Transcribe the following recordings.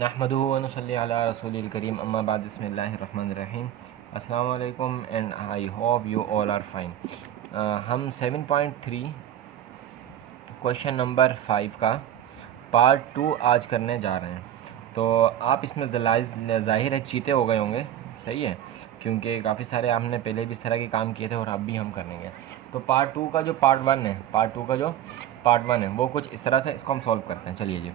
नहमदुहु व नसल्ली अला रसूलिल करीम अम्मा बाद बिस्मिल्लाहिर रहमानिर रहीम। अस्सलाम वालेकुम and I hope you all are fine. हम 7.3 क्वेश्चन नंबर 5 का पार्ट 2 आज करने जा रहे हैं। तो आप इसमें ज़ाहिर है चीते हो गए होंगे, सही है, क्योंकि काफ़ी सारे आपने पहले भी इस तरह के काम किए थे और अब भी हम करेंगे। तो पार्ट 2 का जो पार्ट 1 है वो कुछ इस तरह से, इसको हम सॉल्व करते हैं। चलिए जी,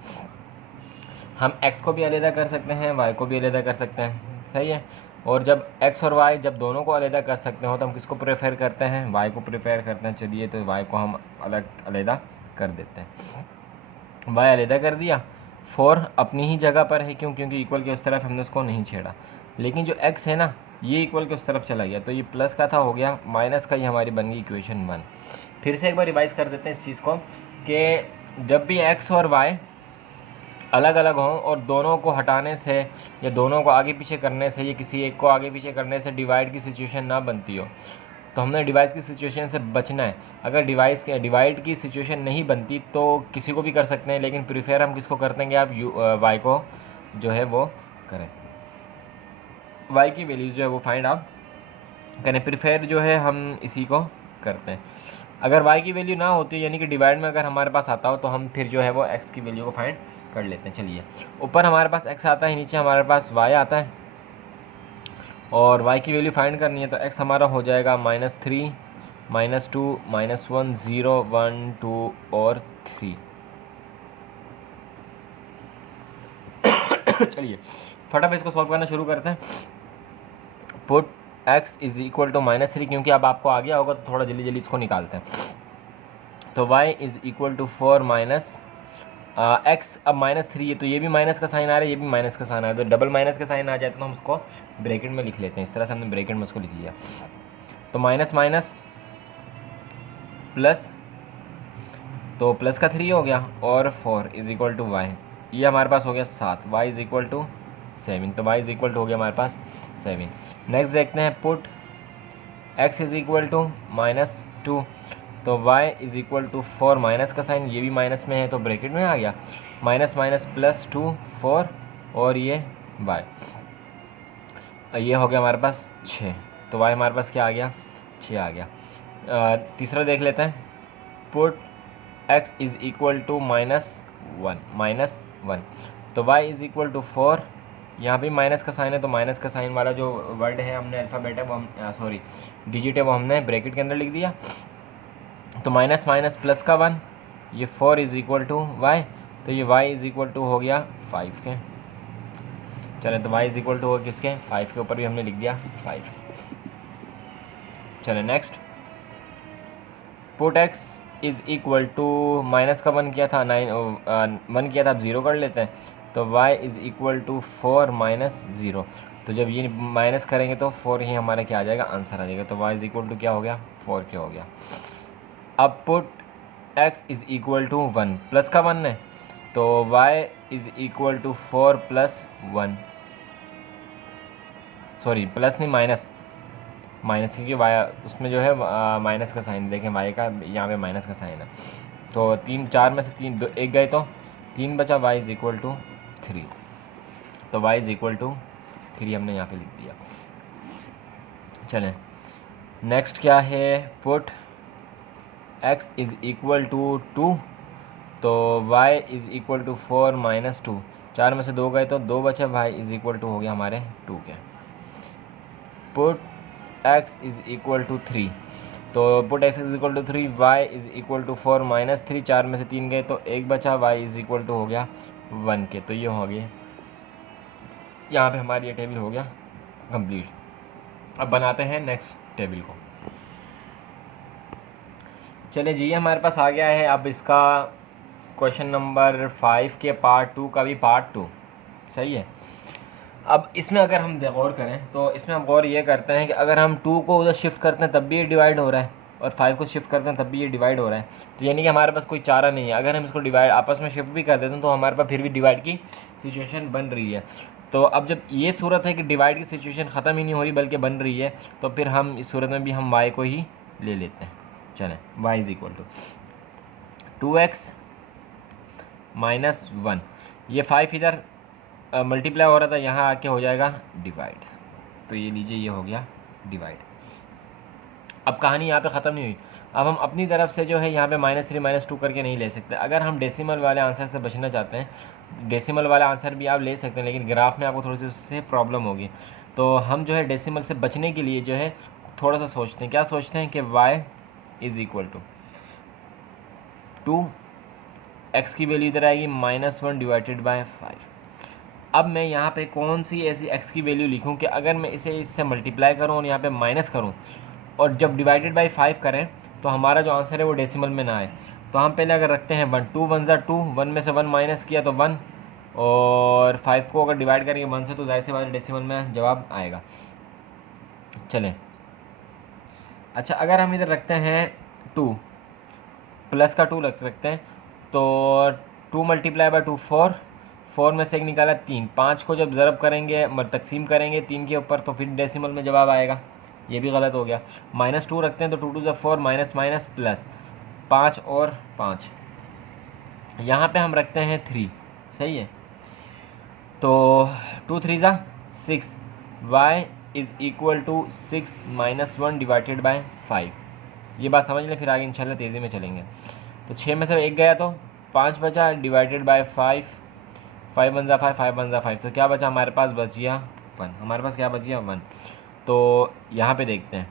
हम x को भी अलग कर सकते हैं, y को भी अलग कर सकते हैं, सही है। और जब x और y जब दोनों को अलग कर सकते हो तो हम किसको प्रेफर करते हैं? y को प्रेफर करते हैं। चलिए तो y को हम अलग कर देते हैं। y अलग कर दिया, 4 अपनी ही जगह पर है, क्योंकि इक्वल के उस तरफ हमने उसको नहीं छेड़ा। लेकिन जो x है ना, ये इक्वल के उस तरफ चला गया, तो ये प्लस का था हो गया माइनस का, ये हमारी बन गई इक्वेशन 1। फिर से एक बार रिवाइज कर देते हैं इस चीज़ को कि जब भी x और y अलग अलग हों और दोनों को हटाने से या दोनों को आगे पीछे करने से या किसी एक को आगे पीछे करने से डिवाइड की सिचुएशन ना बनती हो, तो हमने डिवाइड की सिचुएशन से बचना है। अगर डिवाइड की सिचुएशन नहीं बनती तो किसी को भी कर सकते हैं, लेकिन प्रीफर हम किसको कर देंगे? आप वाई को जो है वो करें, वाई की वैल्यूज़ जो है वो फाइंड आप करें। प्रीफर जो है हम इसी को करते हैं। अगर y की वैल्यू ना होती, यानी कि डिवाइड में अगर हमारे पास आता हो, तो हम फिर जो है वो x की वैल्यू को फाइंड कर लेते हैं। चलिए, ऊपर हमारे पास x आता है, नीचे हमारे पास y आता है, और y की वैल्यू फाइंड करनी है। तो x हमारा हो जाएगा -3, -2, -1, 0, 1, 2 और 3। चलिए फटाफट इसको सॉल्व करना शुरू करते हैं। Put x is equal to -3, क्योंकि अब आपको आ गया होगा तो थोड़ा जल्दी जल्दी इसको निकालते हैं। तो y is equal to 4 minus x, अब -3 है तो ये भी माइनस का साइन आ रहा है, ये भी माइनस का साइन आ रहा है, तो डबल माइनस का साइन आ जाता है तो हम उसको ब्रैकेट में लिख लेते हैं। इस तरह से हमने ब्रैकेट में उसको लिख लिया। तो माइनस माइनस प्लस, तो प्लस का 3 हो गया, और 4 इज इक्वल टू वाई, ये हमारे पास हो गया 7, y इज इक्वल टू 7। तो y इज इक्वल टू हो गया हमारे पास 7। नेक्स्ट देखते हैं, put x is equal to -2, तो y is equal to 4, minus का साइन, ये भी माइनस में है तो ब्रैकेट में आ गया, माइनस माइनस प्लस 2, 4, और ये y, ये हो गया हमारे पास 6। तो y हमारे पास क्या आ गया? 6 आ गया। तीसरा देख लेते हैं, put x is equal to -1, तो y इज इक्वल टू 4, यहाँ भी माइनस का साइन है तो माइनस का साइन वाला जो वर्ड है हमने अल्फ़ाबेट है वो हम डिजिट है वो हमने ब्रैकेट के अंदर लिख दिया। तो माइनस माइनस प्लस का 1, ये 4 इज इक्वल टू वाई, तो ये y इज इक्वल टू हो गया 5 के। चलें, तो y इज इक्वल टू हो किसके? 5 के ऊपर भी हमने लिख दिया 5। चलें next, put x is equal to minus का 1 किया था 1 किया था, अब 0 कर लेते हैं। तो y is equal to 4 minus 0, तो जब ये माइनस करेंगे तो 4 ही हमारा क्या आ जाएगा? आंसर आ जाएगा। तो y इज इक्वल टू क्या हो गया? 4 के हो गया। अब put x is equal to 1, plus का 1 है तो y is equal to 4 plus 1, sorry plus नहीं माइनस, क्योंकि वाई उसमें जो है माइनस का साइन, देखें वाई का यहाँ पे माइनस का साइन है। तो 3, 4 में से 3 1 गए तो 3 बचा, y इज इक्वल टू 3, तो y इज इक्वल टू 3 हमने यहाँ पे लिख दिया। चलें नेक्स्ट क्या है, put x is equal to 2, तो y is equal to 4 minus 2, 4 में से 2 गए तो 2 बचे, y इज इक्वल टू हो गया हमारे 2 के। Put x is equal to 3, तो put x is equal to 3, y is equal to 4 minus 3, 4 में से 3 गए तो 1 बचा, y इज इक्वल टू हो गया 1 के। तो ये हो गया, यहाँ पे हमारी ये टेबल हो गया कंप्लीट। अब बनाते हैं नेक्स्ट टेबल को। चलिए जी, हमारे पास आ गया है अब इसका क्वेश्चन नंबर 5 के पार्ट 2 का भी पार्ट 2, सही है। अब इसमें अगर हम गौर करें तो इसमें हम गौर ये करते हैं कि अगर हम 2 को उधर शिफ्ट करते हैं तब भी ये डिवाइड हो रहा है, और 5 को शिफ्ट करते हैं तब भी ये डिवाइड हो रहा है। तो यानी कि हमारे पास कोई चारा नहीं है। अगर हम इसको डिवाइड आपस में शिफ्ट भी कर देते हैं तो हमारे पास फिर भी डिवाइड की सिचुएशन बन रही है। तो अब जब ये सूरत है कि डिवाइड की सिचुएशन ख़त्म ही नहीं हो रही बल्कि बन रही है, तो फिर हम इस सूरत में भी हम y को ही ले लेते हैं। चलें, y is equal to 2x minus 1, ये 5 इधर मल्टीप्लाई हो रहा था, यहाँ आके हो जाएगा डिवाइड। तो ये लीजिए, ये हो गया डिवाइड। अब कहानी यहाँ पे ख़त्म नहीं हुई। अब हम अपनी तरफ से जो है यहाँ पे -3 -2 करके नहीं ले सकते। अगर हम डेसिमल वाले आंसर से बचना चाहते हैं, डेसिमल वाला आंसर भी आप ले सकते हैं, लेकिन ग्राफ में आपको थोड़ी सी उससे प्रॉब्लम होगी। तो हम जो है डेसिमल से बचने के लिए जो है थोड़ा सा सोचते हैं। क्या सोचते हैं कि y is equal to x की वैल्यू इधर आएगी -1 डिवाइडेड बाय 5। अब मैं यहाँ पे कौन सी ऐसी x की वैल्यू लिखूँ कि अगर मैं इसे इससे मल्टीप्लाई करूँ और यहाँ पे माइनस करूँ और जब डिवाइडेड बाय 5 करें तो हमारा जो आंसर है वो डेसिमल में ना आए। तो हम पहले अगर रखते हैं 1, 2 1 2, 1 में से 1 माइनस किया तो 1, और 5 को अगर डिवाइड करेंगे 1 से तो जाहिर सी बात है डेसिमल में जवाब आएगा। चलें, अच्छा अगर हम इधर रखते हैं 2, प्लस का 2 रखते हैं तो 2 मल्टीप्लाई बाय 2 4, 4 में से एक निकाला 3, 5 को जब ज़रब करेंगे तकसीम करेंगे 3 के ऊपर तो फिर डेसिमल में जवाब आएगा। ये भी गलत हो गया। -2 रखते हैं तो 2 2 4, माइनस माइनस प्लस 5 और 5, यहाँ पे हम रखते हैं 3, सही है। तो 2 3 6, y is equal to 6 -1 divided by 5। ये बात समझ लें, फिर आगे इंशाल्लाह तेज़ी में चलेंगे। तो 6 में से 1 गया तो 5 बचा डिवाइडेड बाय 5, 5 1 5, 5 1 5, तो क्या बचा हमारे पास? बच गया 1। हमारे पास क्या बच गया? 1। तो यहाँ पे देखते हैं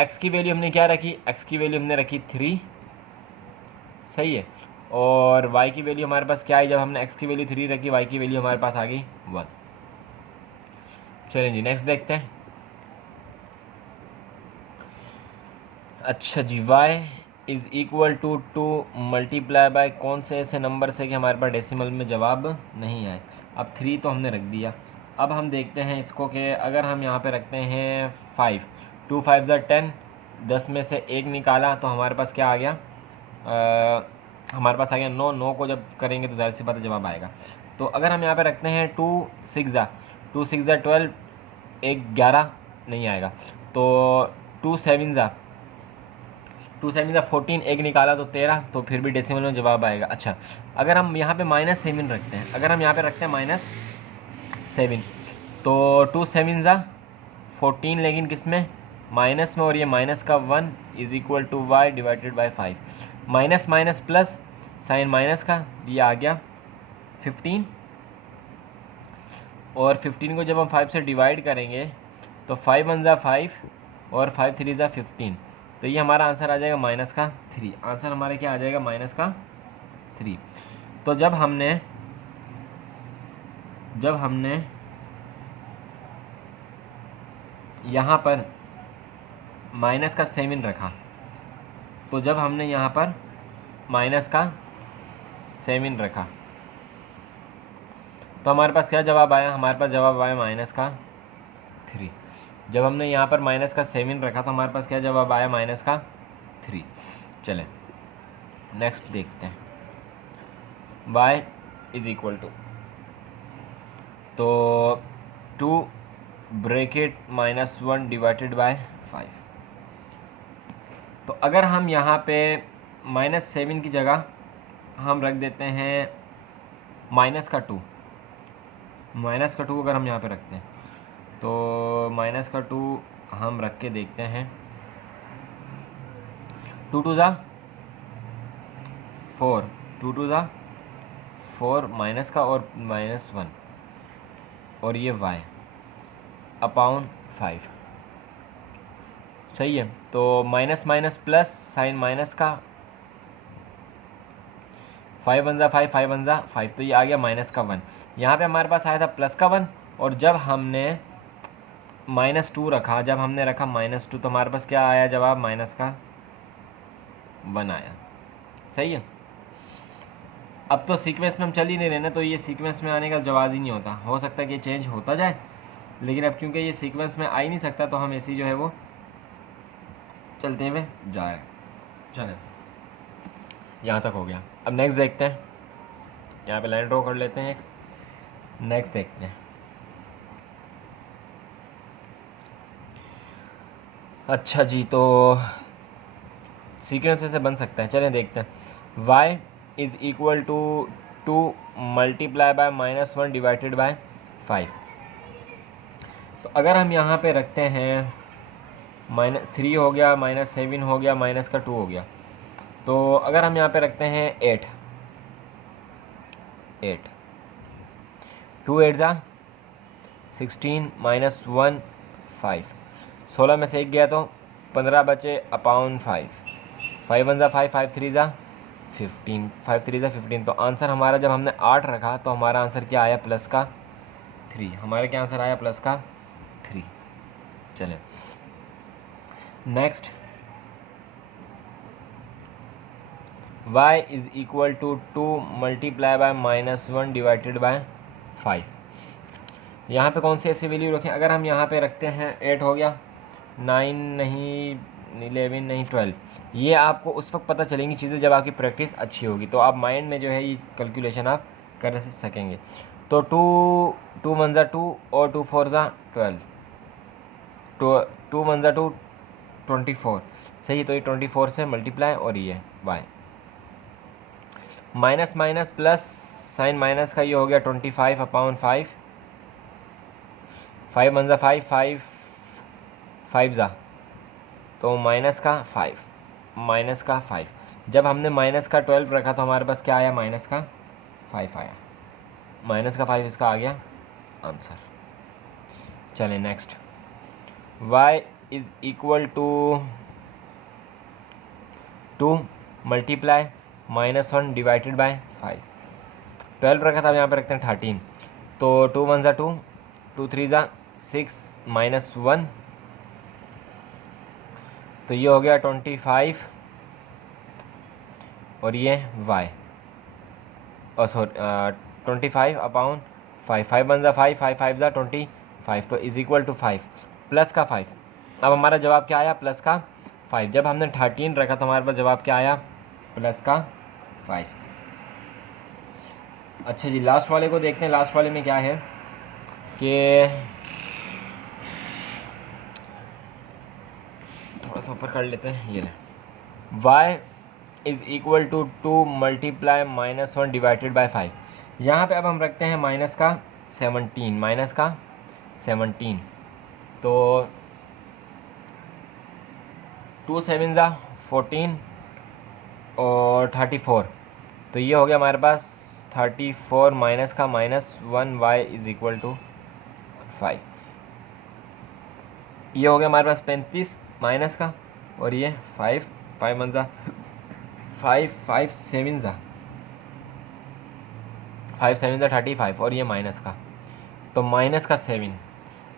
x की वैल्यू हमने क्या रखी? x की वैल्यू हमने रखी 3, सही है। और y की वैल्यू हमारे पास क्या है? जब हमने x की वैल्यू 3 रखी, y की वैल्यू हमारे पास आ गई 1। चलें जी, नेक्स्ट देखते हैं। अच्छा जी, y is equal to 2 multiply by कौन से ऐसे नंबर से कि हमारे पास डेसिमल में जवाब नहीं आए। अब 3 तो हमने रख दिया। अब हम देखते हैं इसको कि अगर हम यहाँ पे रखते हैं 5, 2 5 10, 10 में से 1 निकाला तो हमारे पास क्या आ गया? हमारे पास आ गया 9। 9 को जब करेंगे तो जाहिर सी बात है जवाब आएगा। तो अगर हम यहाँ पे रखते हैं 2 6 12, 1 11 नहीं आएगा। तो 2 7 14, 1 निकाला तो 13, तो फिर भी डेसिमल में जवाब आएगा। अच्छा, अगर हम यहाँ पे -7 रखते हैं, अगर हम यहाँ पे रखते हैं -7, तो 2 7 14, लेकिन किस में? माइनस में, और ये माइनस का 1 is equal to y divided by 5। Minus minus plus, sign minus का, ये आ गया 15, और 15 को जब हम 5 से डिवाइड करेंगे तो 5 1 5 और 5 3 15, तो ये हमारा आंसर आ जाएगा -3। आंसर हमारे क्या आ जाएगा? -3। तो जब हमने यहाँ पर -7 रखा, तो जब हमने यहाँ पर -7 रखा तो हमारे पास क्या जवाब आया? हमारे पास जवाब आया -3। जब हमने यहाँ पर -7 रखा तो हमारे पास क्या जवाब आया? -3। चलें नेक्स्ट देखते हैं। y इज़ इक्वल टू, तो 2 ब्रैकेट -1 डिवाइडेड बाय 5। तो अगर हम यहाँ पे -7 की जगह हम रख देते हैं -2, -2 अगर हम यहाँ पे रखते हैं तो -2 हम रख के देखते हैं। 2 2 4, 2 2 4, माइनस का और -1, और ये y अपॉन 5, सही है। तो minus minus plus, sign minus का, 5 1 5, 5 1 5, तो ये आ गया -1। यहाँ पे हमारे पास आया था +1, और जब हमने -2 रखा, जब हमने रखा -2, तो हमारे पास क्या आया जवाब? -1 आया, सही है। अब तो सीक्वेंस में हम चल ही नहीं रहे ना, तो ये सीक्वेंस में आने का जवाब ही नहीं होता। हो सकता है कि चेंज होता जाए, लेकिन अब क्योंकि ये सीक्वेंस में आ ही नहीं सकता तो हम ऐसी जो है वो चलते हुए जा रहे हैं। चलें, यहाँ तक हो गया। अब नेक्स्ट देखते हैं। यहाँ पे लाइन ड्रॉ कर लेते हैं। नेक्स्ट देखते हैं। अच्छा जी, तो सीक्वेंस से बन सकता है। चलें देखते हैं। y is equal to 2 multiply by -1 divided by 5। तो अगर हम यहाँ पे रखते हैं -3 हो गया, -7 हो गया, माइनस का 2 हो गया, तो अगर हम यहाँ पे रखते हैं 8 2 8 ज़ा 16 -1 5, 16 में से 1 गया तो 15 बचे अपॉन 5, 5 1 ज़ा 5, 5 3 ज़ा 15, 5 3 ज़ा 15। तो आंसर हमारा जब हमने 8 रखा तो हमारा आंसर क्या आया? प्लस का 3। हमारा क्या आंसर आया? प्लस का 3। चले next, y is equal to 2 multiply by -1 divided by 5। यहाँ पे कौन सी ऐसी वैल्यू रखें? अगर हम यहाँ पे रखते हैं 8 हो गया, 9 नहीं, 11 नहीं, 12। ये आपको उस वक्त पता चलेंगी चीज़ें जब आपकी प्रैक्टिस अच्छी होगी, तो आप माइंड में जो है ये कैलकुलेशन आप कर सकेंगे। तो 2 1 ज़ा 2 और 2 4 ज़ा 12, 2 1 ज़ा 2 24, सही। तो ये 24 से मल्टीप्लाई और ये y minus minus plus, sign minus का ये हो गया 25 अपॉन 5, 5 1 ज़ा 5, 5 ज़ा तो माइनस का 5। जब हमने माइनस का 12 रखा तो हमारे पास क्या आया? माइनस का 5 आया। माइनस का 5 इसका आ गया आंसर। चलें next, y is equal to 2 multiply -1 divided by 5। 12 रखा था, अब यहाँ पे रखते हैं 13। तो 2 1 ज़ा 2, 2 3 ज़ा 6 -1, तो ये हो गया 25 और ये y, और सॉरी 25 अपॉन 5, 5 1 ज़ा 5, 5 5 ज़ा 25, तो इज इक्वल टू 5 प्लस का 5। अब हमारा जवाब क्या आया? प्लस का 5। जब हमने 13 रखा तो हमारे पास जवाब क्या आया? प्लस का 5। अच्छा जी, लास्ट वाले को देखते हैं। लास्ट वाले में क्या है कि थोड़ा सा ऊपर कर लेते हैं, ये ले, y is equal to 2 multiply -1 divided by 5। यहाँ पे अब हम रखते हैं माइनस का 17, तो 2 7 ज़ा 14 और 34, तो ये हो गया हमारे पास 34 माइनस का -1 y इज इक्वल टू 5। ये हो गया हमारे पास 35 माइनस का, और ये 5 5 1 ज़ा 5, 5 7 ज़ा 35 और ये माइनस का, तो माइनस का 7।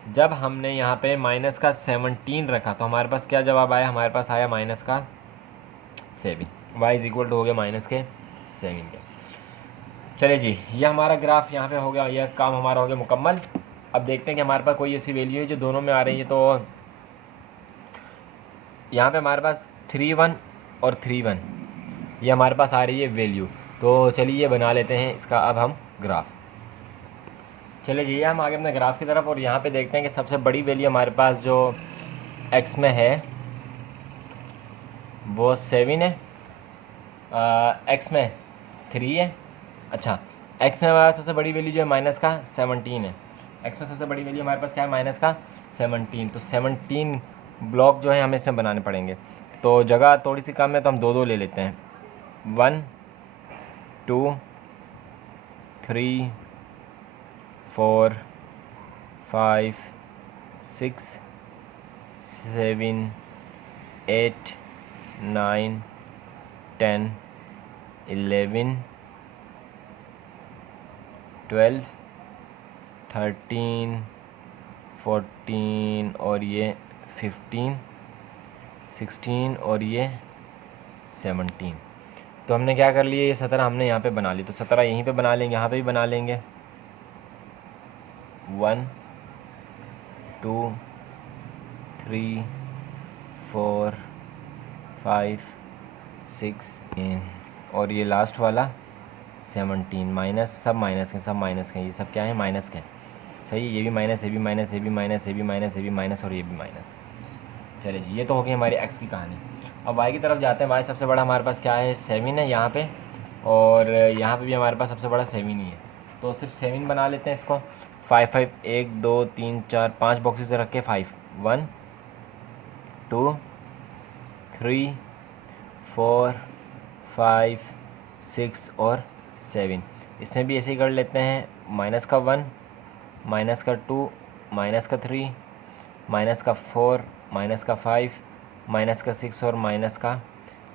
जब हमने यहाँ पे माइनस का 17 रखा तो हमारे पास क्या जवाब आया? हमारे पास आया माइनस का 7। y इज इक्वल टू हो गया माइनस के 7 के। चलिए जी, ये हमारा ग्राफ यहाँ पे हो गया, यह काम हमारा हो गया मुकम्मल। अब देखते हैं कि हमारे पास कोई ऐसी वैल्यू है जो दोनों में आ रही है। तो यहाँ पे हमारे पास 3 1 और 3 1 ये हमारे पास आ रही है वैल्यू। तो चलिए ये बना लेते हैं इसका अब हम ग्राफ। चलिए जी, हम आगे अपने ग्राफ की तरफ, और यहाँ पे देखते हैं कि सबसे बड़ी वैल्यू हमारे पास जो x में है वो 7 है, x में 3 है। अच्छा, x में हमारे पास सबसे बड़ी वैल्यू जो है माइनस का 17 है। x में सबसे बड़ी वैल्यू हमारे पास क्या है? माइनस का 17। तो 17 ब्लॉक जो है हमें इसमें बनाने पड़ेंगे। तो जगह थोड़ी सी कम है तो हम 2 2 ले लेते हैं। 1 2 3 4 5 6 7 8 9 10 11 12 13 14 और ये 15 16 और ये 17। तो हमने क्या कर लिया? ये 17 हमने यहाँ पे बना ली, तो 17 यहीं पे बना लेंगे, यहाँ पे भी बना लेंगे। 1 2 3 4 5 6 और ये लास्ट वाला 17। माइनस, सब माइनस के, सब माइनस के, ये सब क्या है? माइनस के। सही, ये भी माइनस, ये भी माइनस, ये भी माइनस, ये भी माइनस, ये भी माइनस और ये भी माइनस। चलिए जी, ये तो हो गई हमारी एक्स की कहानी। अब वाई की तरफ जाते हैं। वाई सबसे बड़ा हमारे पास क्या है? 7 है यहाँ पे, और यहाँ पे भी हमारे पास सबसे बड़ा 7 ही है। तो सिर्फ 7 बना लेते हैं इसको। 5 5 1 2 3 4 5 बॉक्सेस रख के 5 1 2 3 4 5 6 और 7। इसमें भी ऐसे ही कर लेते हैं, माइनस का 1, माइनस का 2, माइनस का 3, माइनस का 4, माइनस का 5, माइनस का 6 और माइनस का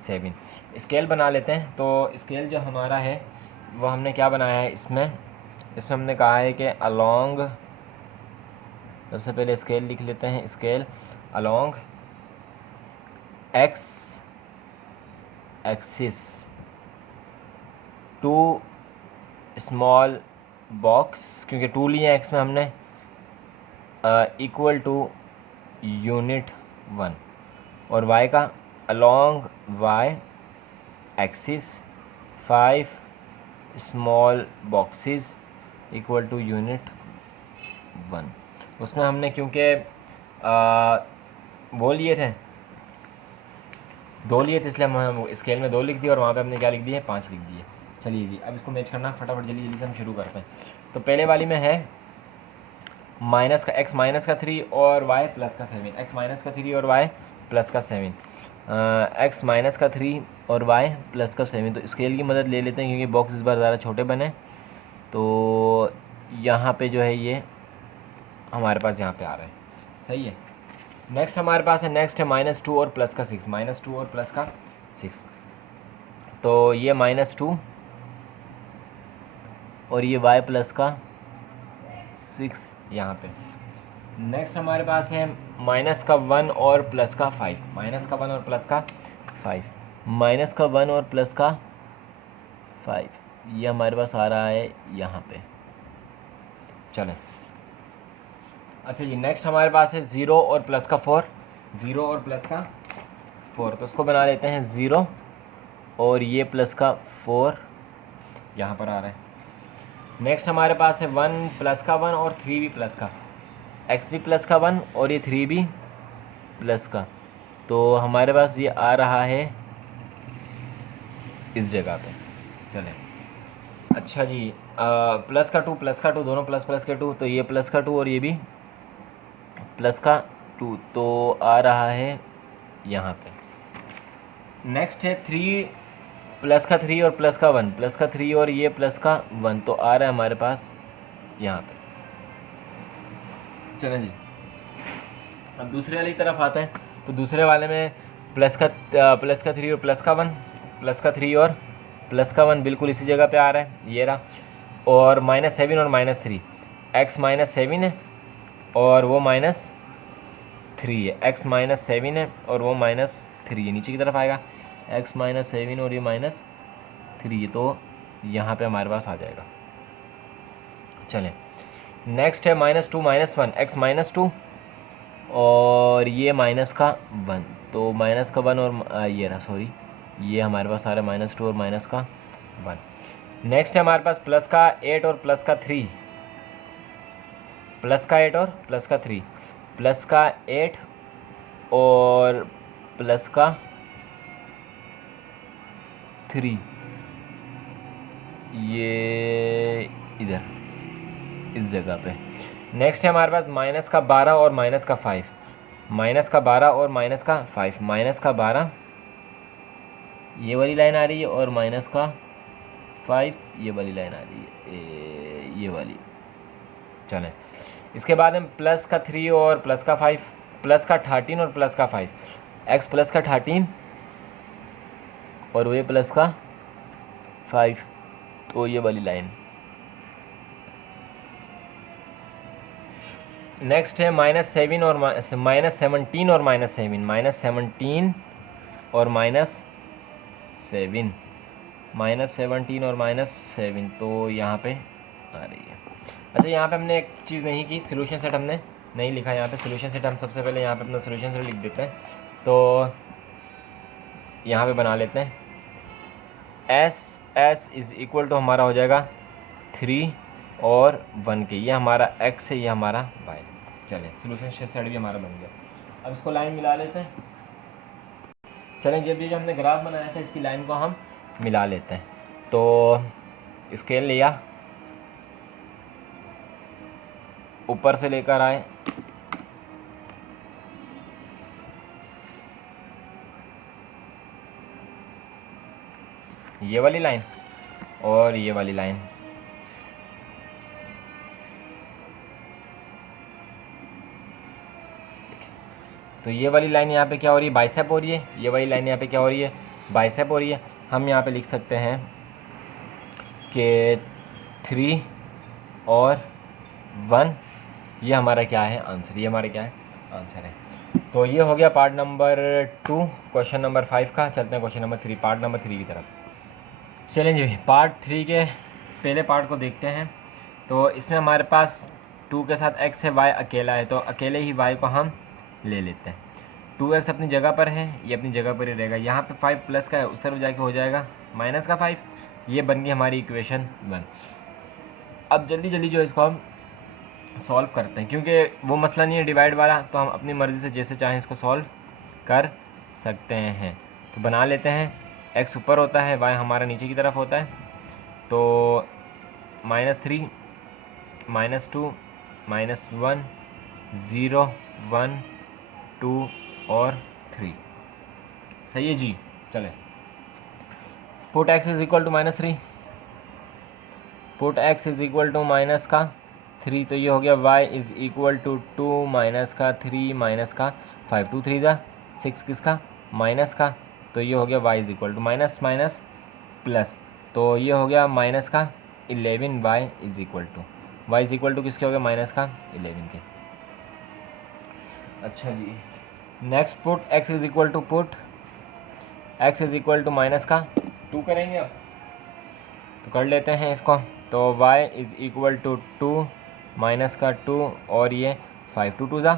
7। स्केल बना लेते हैं। तो स्केल जो हमारा है वो हमने क्या बनाया है, इसमें हमने कहा है कि अलोंग, सबसे पहले स्केल लिख लेते हैं, scale along x axis two small box, क्योंकि 2 लिए हैं एक्स में हमने, इक्वल टू यूनिट 1, और वाई का along y axis 5 small boxes equal to unit 1। उसमें हमने क्योंकि वो लिए थे, 2 लिए थे, इसलिए हम स्केल में 2 लिख दिए और वहाँ पे हमने क्या लिख दिए, 5 लिख दिए। चलिए जी, अब इसको मैच करना फटाफट जल्दी जल्दी से हम शुरू करते हैं। तो पहले वाली में है माइनस का x माइनस का 3 और y प्लस का 7, x माइनस का 3 और y प्लस का 7, x माइनस का 3 और y प्लस का 7। तो स्केल की मदद ले लेते हैं क्योंकि बॉक्स इस बार ज़्यादा छोटे बने। तो यहाँ पे जो है ये हमारे पास यहाँ पे आ रहा है, सही है। नेक्स्ट हमारे पास है, नेक्स्ट है -2 और प्लस का 6, -2 और प्लस का 6। तो ये -2 और ये y प्लस का 6 यहाँ पे। नेक्स्ट हमारे पास है माइनस का 1 और प्लस का 5, माइनस का 1 और प्लस का 5, माइनस का 1 और प्लस का 5, ये हमारे पास आ रहा है यहाँ पे। चलें, अच्छा जी, नेक्स्ट हमारे पास है 0 और प्लस का 4, 0 और प्लस का 4। तो उसको बना लेते हैं 0 और ये प्लस का 4 यहाँ पर आ रहा है। नेक्स्ट हमारे पास है 1 प्लस का 1 और 3 भी प्लस का, x भी प्लस का 1 और ये 3 भी प्लस का। तो हमारे पास ये आ रहा है इस जगह पे। चलें, अच्छा जी, प्लस का 2 प्लस का 2 दोनों प्लस प्लस के 2, तो ये प्लस का 2 और ये भी प्लस का 2, तो आ रहा है यहाँ पे। नेक्स्ट है 3 प्लस का 3 और प्लस का 1, प्लस का 3 और ये प्लस का 1, तो आ रहा है हमारे पास यहाँ पे। चलें जी, अब दूसरे वाली तरफ आते हैं। तो दूसरे वाले में प्लस का 3 और प्लस का 1, प्लस का 3 और प्लस का 1 बिल्कुल इसी जगह पे आ रहा है, ये रहा। और -7 और -3, x -7 है और वो -3 है, x -7 है और वो -3 है, नीचे की तरफ आएगा x -7 और ये -3, तो यहाँ पे हमारे पास आ जाएगा। चलें, नेक्स्ट है -2 -1, x -2 और ये माइनस का 1, तो माइनस का 1 और ये रहा, सॉरी, ये हमारे पास आ रहा है -2 और माइनस का 1। नेक्स्ट है हमारे पास प्लस का 8 और प्लस का 3, प्लस का 8 और प्लस का 3, प्लस का 8 और प्लस का 3, ये इधर इस जगह पे। नेक्स्ट है हमारे पास माइनस का 12 और माइनस का 5, माइनस का 12 और माइनस का 5, माइनस का 12 ये वाली लाइन आ रही है और माइनस का 5 ये वाली लाइन आ रही है, ये वाली। चलें, इसके बाद हम प्लस का 3 और प्लस का 5, प्लस का 13 और प्लस का 5, x प्लस का 13 और वो प्लस का 5, तो ये वाली लाइन। नेक्स्ट है -7 और -17 और -7, -17 और -7, -17 और -7, तो यहाँ पे आ रही है। अच्छा, यहाँ पे हमने एक चीज़ नहीं की, सोल्यूशन सेट हमने नहीं लिखा यहाँ पे। सोल्यूशन सेट हम सबसे पहले यहाँ पे अपना सोल्यूशन सेट लिख देते हैं। तो यहाँ पे बना लेते हैं S इज़ इक्वल टू हमारा हो जाएगा 3 और 1 के, ये हमारा x है, ये हमारा y। चलें, सोल्यूशन सेट भी हमारा बन गया। अब इसको लाइन मिला लेते हैं। चलें, जब ये जो हमने ग्राफ बनाया था इसकी लाइन को हम मिला लेते हैं। तो स्केल लिया, ऊपर से लेकर आए, ये वाली लाइन और ये वाली लाइन, तो ये वाली लाइन यहाँ पे क्या हो रही है, बाइसेप हो रही है। ये वाली लाइन यहाँ पे क्या हो रही है, बाइसेप हो रही है। हम यहाँ पे लिख सकते हैं कि 3 और 1, ये हमारा क्या है, आंसर। ये हमारा क्या है, आंसर है। तो ये हो गया पार्ट नंबर 2 क्वेश्चन नंबर 5 का। चलते हैं क्वेश्चन नंबर 3, पार्ट नंबर 3 की तरफ। चलें जी, पार्ट 3 के पहले पार्ट को देखते हैं। तो इसमें हमारे पास 2 के साथ x है, y अकेला है, तो अकेले ही y को हम ले लेते हैं। 2x अपनी जगह पर है, ये अपनी जगह पर ही रहेगा। यहाँ पे 5 प्लस का है, उस तरफ जाके हो जाएगा माइनस का 5। ये बन गई हमारी इक्वेशन 1। अब जल्दी जल्दी जो इसको हम सॉल्व करते हैं, क्योंकि वो मसला नहीं है डिवाइड वाला, तो हम अपनी मर्ज़ी से जैसे चाहें इसको सॉल्व कर सकते हैं। तो बना लेते हैं, x ऊपर होता है, y हमारा नीचे की तरफ होता है। तो -3, -2, -1, 0, 1, 2 और 3। सही है जी। चले, put x is equal to -3, put x is equal to minus का 3, तो ये हो गया y is equal to 2 minus का 3 माइनस का 5, 2 3 जा 6 किसका, माइनस का, तो ये हो गया y is equal to minus minus plus, तो ये हो गया माइनस का 11, y इज इक्वल टू किसके हो गया, माइनस का 11 के। अच्छा जी, next put x is equal to x is equal to minus का 2 करेंगे अब, तो कर लेते हैं इसको। तो y is equal to 2 minus का 2 और ये 5, 2 2 जा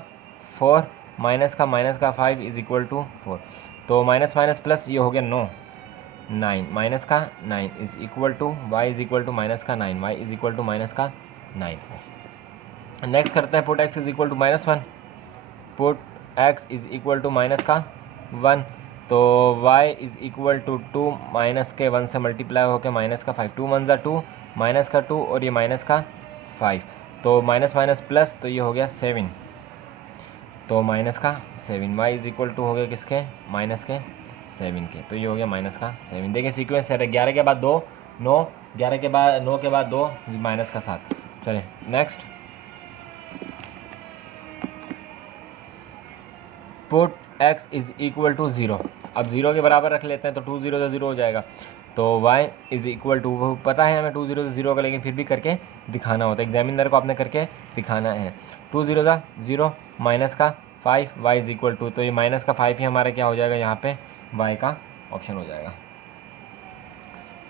4, माइनस का 5 इज इक्वल टू 4, तो माइनस माइनस प्लस, ये हो गया 9 माइनस का 9 is equal to y is equal to minus का 9, y is equal to minus का 9। नेक्स्ट करते हैं put x is equal to -1, put x is equal to minus का 1, तो y is equal to 2 minus के 1 से multiply होकर minus का 5, 2 1 2 माइनस का 2 और ये माइनस का 5, तो माइनस माइनस प्लस, तो ये हो गया 7, तो माइनस का 7, y इज इक्वल टू हो गया किसके, माइनस के 7 के, तो ये हो गया माइनस का 7। देखिए सीक्वेंस है, 11 के बाद 2 9, 11 के बाद 9 के बाद 2 माइनस का 7। चले next, put x is equal to 0, अब 0 के बराबर रख लेते हैं, तो 2 0 से 0 हो जाएगा, तो y इज इक्वल टू, पता है हमें 2 0 से 0 का, लेकिन फिर भी करके दिखाना होता है, एग्जामिनर को आपने करके दिखाना है। 2 0 का 0 माइनस का 5, y इज इक्वल टू, तो ये माइनस का 5 ही हमारा क्या हो जाएगा, यहाँ पे y का ऑप्शन हो जाएगा।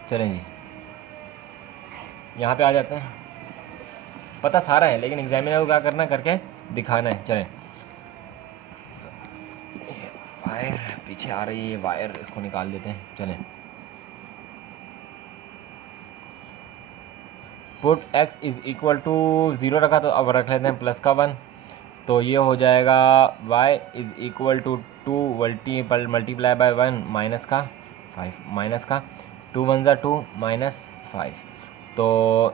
चलें जी, यहाँ पे आ जाते हैं, पता सारा है लेकिन एग्जामिनर को क्या करना, करके दिखाना है। चलें, वायर पीछे आ रही है, वायर इसको निकाल देते हैं। चलें, put x is equal to 0 रखा, तो अब रख लेते हैं प्लस का 1, तो ये हो जाएगा y is equal to 2 multiply by 1 minus का 5, माइनस का 2 1 जा 2 माइनस 5, तो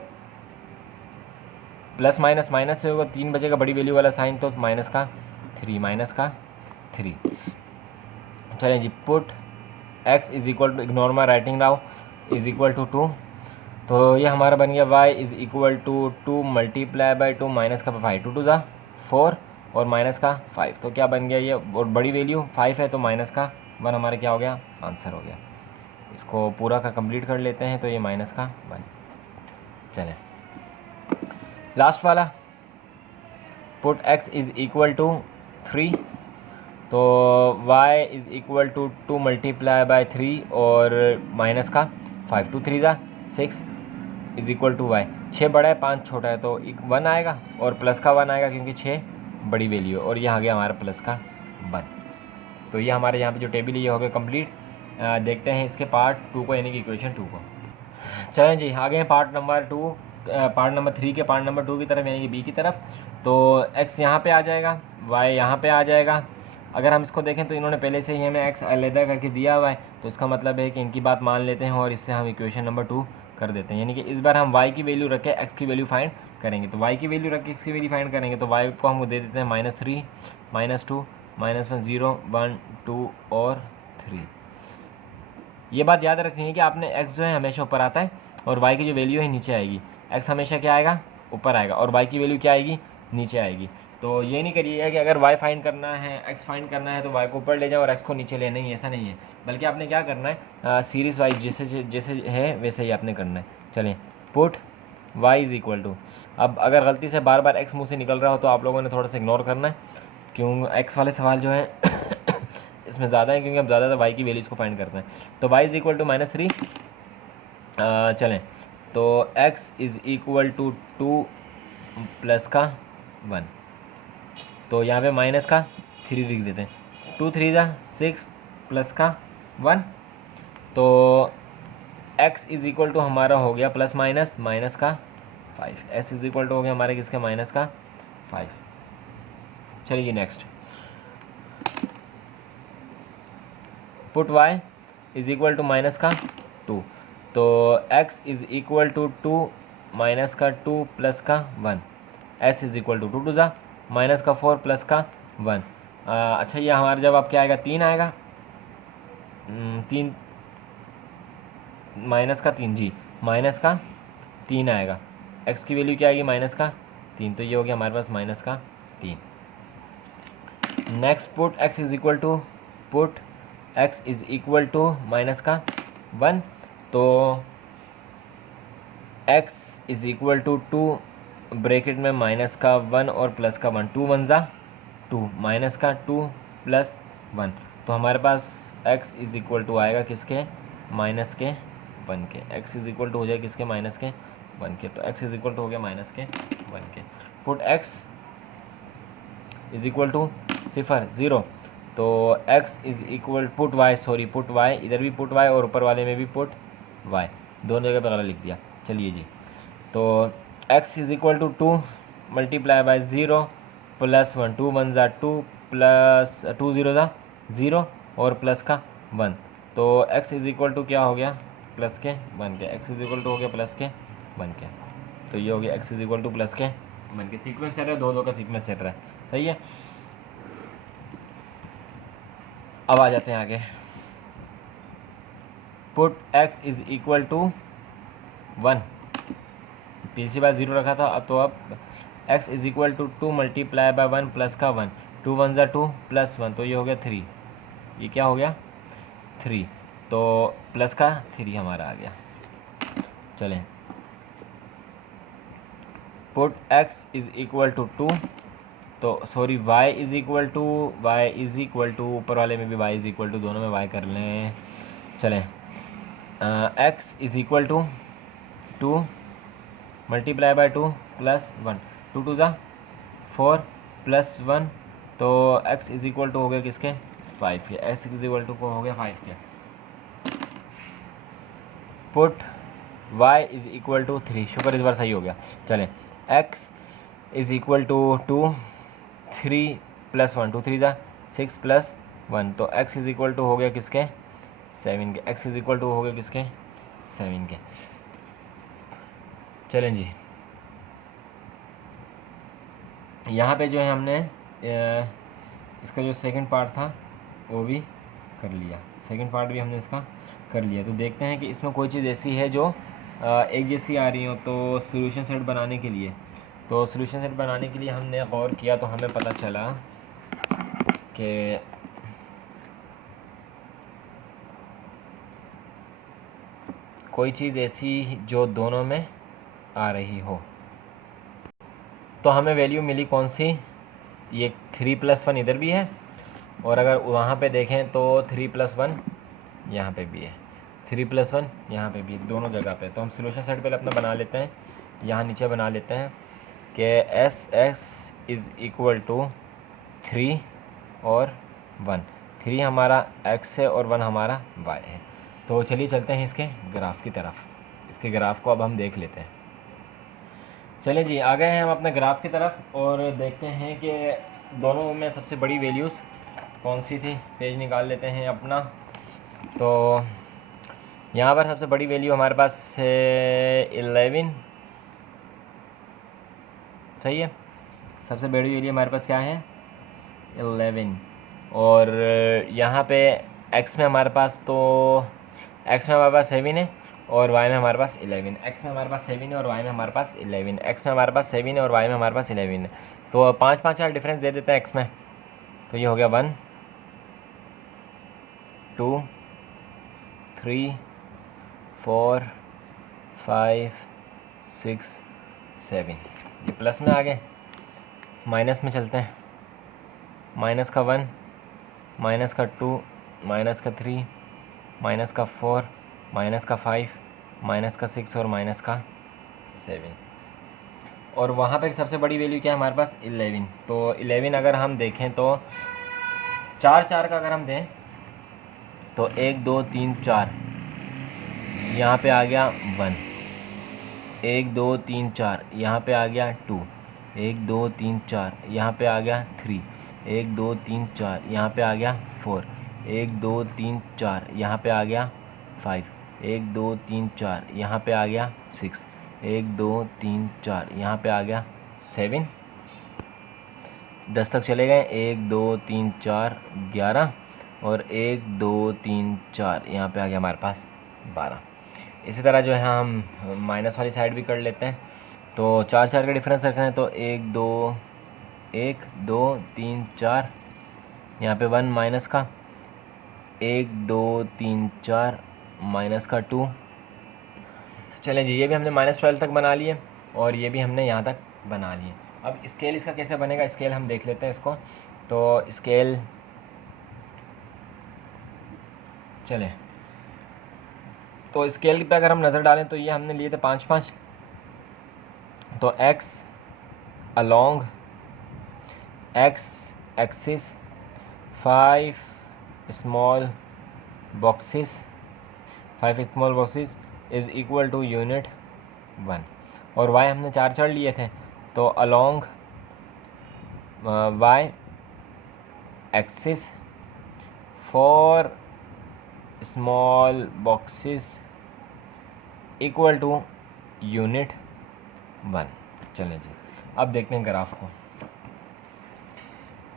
प्लस माइनस माइनस से होगा, 3 बचेगा बड़ी वैल्यू वाला साइन, तो माइनस का 3। चलें जी, put x is equal to, ignore my writing now, is equal to 2, तो ये हमारा बन गया y is equal to 2 multiply by 2 minus का 5, 2 2 जा 4 और माइनस का 5, तो क्या बन गया ये, और बड़ी वैल्यू 5 है, तो माइनस का 1 हमारा क्या हो गया, आंसर हो गया। इसको पूरा का कंप्लीट कर लेते हैं, तो ये माइनस का 1। चलें लास्ट वाला, put x is equal to 3, तो y is equal to 2 multiply by 3 और माइनस का 5, 2 3 जा 6 इज इक्वल टू y, 6 बड़ा है 5 छोटा है, तो 1 आएगा और प्लस का 1 आएगा, क्योंकि 6 बड़ी वैल्यू है, और ये आ गया हमारा प्लस का 1। तो ये हमारे यहाँ पे जो टेबल है ये हो गया कंप्लीट। देखते हैं इसके पार्ट 2 को, यानी कि इक्वेशन 2 को। चलें जी, आगे हैं पार्ट नंबर 3 के पार्ट नंबर 2 की तरफ, यानी कि बी की तरफ। तो x यहाँ पे आ जाएगा, y यहाँ पे आ जाएगा। अगर हम इसको देखें तो इन्होंने पहले से ही हमें x अलग करके दिया हुआ है, तो इसका मतलब है कि इनकी बात मान लेते हैं और इससे हम इक्वेशन नंबर 2 कर देते हैं। यानी कि इस बार हम y की वैल्यू रख के x की वैल्यू फाइंड करेंगे। तो y की वैल्यू रख के इसकी वैल्यू फाइंड करेंगे। तो y को हम दे देते हैं -3, -2, -1, 0, 1, 2 और 3। ये बात याद रखनी है कि आपने x जो है हमेशा ऊपर आता है और y की जो वैल्यू है नीचे आएगी। x हमेशा क्या आएगा, ऊपर आएगा, और y की वैल्यू क्या आएगी, नीचे आएगी। तो ये नहीं करिएगा कि अगर y फाइंड करना है, x फाइंड करना है तो y को ऊपर ले जाओ और x को नीचे ले, नहीं, ऐसा नहीं है। बल्कि आपने क्या करना है, सीरीज़ वाइज जैसे जैसे है वैसे ही आपने करना है। चलें, put y is equal to, अब अगर गलती से बार बार x मुँह से निकल रहा हो तो आप लोगों ने थोड़ा सा इग्नोर करना है, क्यों x वाले सवाल जो है इसमें ज़्यादा है, क्योंकि अब ज़्यादातर y की वैल्यूज़ को फाइंड करते हैं। तो y इज़ इक्वल टू -3, चलें, तो x is equal to 2 plus का 1, तो यहाँ पे माइनस का 3 लिख देते हैं। 2 3 जा 6 प्लस का 1, तो x इज़ इक्वल टू हमारा हो गया प्लस माइनस माइनस का 5। s इज़ इक्वल टू हो गया हमारे किसके, माइनस का 5। चलिए next, put y is equal to minus का 2, तो x is equal to 2 minus का 2 प्लस का 1। s इज़ इक्वल टू 2 2 जा माइनस का 4 प्लस का 1। अच्छा, ये हमारा जवाब क्या आएगा, 3 आएगा। 3 माइनस का 3, जी माइनस का 3 आएगा। x की वैल्यू क्या आएगी, माइनस का 3, तो ये हो गया हमारे पास माइनस का 3। Next, put x is equal to, put x is equal to minus का 1, तो x is equal to 2 bracket में माइनस का 1 और प्लस का 1, 2 1 जा 2, माइनस का 2 प्लस 1, तो हमारे पास x इज़ इक्वल टू आएगा किसके, माइनस के 1 के। x इज़ इक्वल टू हो जाए किसके, माइनस के 1 के, तो x इज़ इक्वल टू हो गया माइनस के 1 के। Put x is equal to 0 0, तो x is equal, put y, sorry put y, इधर भी पुट y और ऊपर वाले में भी पुट y, दोनों जगह पर गलत लिख दिया। चलिए जी, तो x is equal to 2 multiply by 0 plus 1, 2 1 जा 2 प्लस 2 0 जा 0 और प्लस का 1, तो x इज़ इक्वल टू क्या हो गया, प्लस के 1 के। x इज़ इक्वल टू हो गया प्लस के 1 के, तो ये हो गया x is equal to plus के 1 के। सीक्वेंस चल रहा है, दो का सीक्वेंस चल रहा है, सही है। अब आ जाते हैं आगे, put x is equal to 1, पिछली बार 0 रखा था, अब तो अब x is equal to 2 multiply by 1 plus का 1, 2 1 जा 2 प्लस 1, तो ये हो गया 3, ये क्या हो गया 3, तो प्लस का 3 हमारा आ गया। चलें, put x is equal to 2, तो sorry y is equal to ऊपर वाले में भी y इज़ इक्वल टू, दोनों में y कर लें। चलें, x is equal to 2 multiply by 2 plus 1, 2 2 जा 4 प्लस 1, तो x इज़ इक्वल टू हो गया किसके, 5 के। x इज़ इक्वल टू को हो गया 5 के। Put y is equal to 3, शुक्र इस बार सही हो गया। चलें, x is equal to 2 3 plus 1, 2 3 जा 6 प्लस 1, तो x इज़ इक्वल टू हो गया किसके, 7 के। x इज़ इक्वल टू हो गया किसके, 7 के। चलें जी, यहाँ पे जो है हमने इसका जो सेकंड पार्ट था वो भी कर लिया, सेकंड पार्ट भी हमने इसका कर लिया। तो देखते हैं कि इसमें कोई चीज़ ऐसी है जो एक जैसी आ रही हो। तो सॉल्यूशन सेट बनाने के लिए, तो सॉल्यूशन सेट बनाने के लिए हमने गौर किया, तो हमें पता चला कि कोई चीज़ ऐसी जो दोनों में आ रही हो। तो हमें वैल्यू मिली कौन सी, ये 3 + 1 इधर भी है, और अगर वहाँ पे देखें तो 3 + 1 यहाँ पे भी है, 3 + 1 यहाँ पे भी है, दोनों जगह पे। तो हम सॉल्यूशन सेट पहले अपना बना लेते हैं, यहाँ नीचे बना लेते हैं कि S इज़ इक्वल टू 3 और 1, 3 हमारा x है और 1 हमारा y है। तो चलिए चलते हैं इसके ग्राफ की तरफ, इसके ग्राफ को अब हम देख लेते हैं। चलिए जी, आ गए हैं हम अपने ग्राफ की तरफ और देखते हैं कि दोनों में सबसे बड़ी वैल्यूज़ कौन सी थी। पेज निकाल लेते हैं अपना। तो यहाँ पर सबसे बड़ी वैल्यू हमारे पास है 11, सही है। सबसे बड़ी वैल्यू हमारे पास क्या है 11, और यहाँ पे x में हमारे पास तो x में हमारे पास 7 है और y में हमारे पास 11, x में हमारे पास 7 है और y में हमारे पास 11, x में हमारे पास 7 है और y में हमारे पास 11 है। तो 5 यार डिफरेंस दे देते हैं x में, तो ये हो गया 1 2 3 4 5 6 7, ये प्लस में आ गए। माइनस में चलते हैं, माइनस का 1, माइनस का 2, माइनस का 3, माइनस का 4, माइनस का 5, माइनस का 6 और माइनस का 7। और वहाँ पे सबसे बड़ी वैल्यू क्या है हमारे पास 11। तो 11 अगर हम देखें तो 4 का अगर हम दें तो 1 2 3 4, यहाँ पे आ गया 1, 1 2 3 4, यहाँ पे आ गया 2, 1 2 3 4, यहाँ पे आ गया 3, 1 2 3 4, यहाँ पे आ गया 4, 1 2 3 4, यहाँ पे आ गया 5, 1 2 3 4, यहाँ पे आ गया 6, 1 2 3 4, यहाँ पे आ गया 7। 10 तक चले गए, 1 2 3 4 11, और 1 2 3 4, यहाँ पे आ गया हमारे पास 12। इसी तरह जो है हम माइनस वाली साइड भी कर लेते हैं। तो 4 का डिफरेंस रखना है तो 1 2 3 4, यहाँ पे 1 माइनस का, 1 2 3 4 माइनस का 2। चलें जी, ये भी हमने -12 तक बना लिए और ये भी हमने यहाँ तक बना लिए। अब स्केल इसका कैसे बनेगा, स्केल हम देख लेते हैं इसको। तो स्केल चलें, तो स्केल पे अगर हम नज़र डालें तो ये हमने लिए थे 5, तो x along x axis 5 small boxes is equal to unit 1, और y हमने 4 लिए थे, तो along y axis 4 small boxes equal to unit 1। चलें जी, अब देखते हैं ग्राफ को।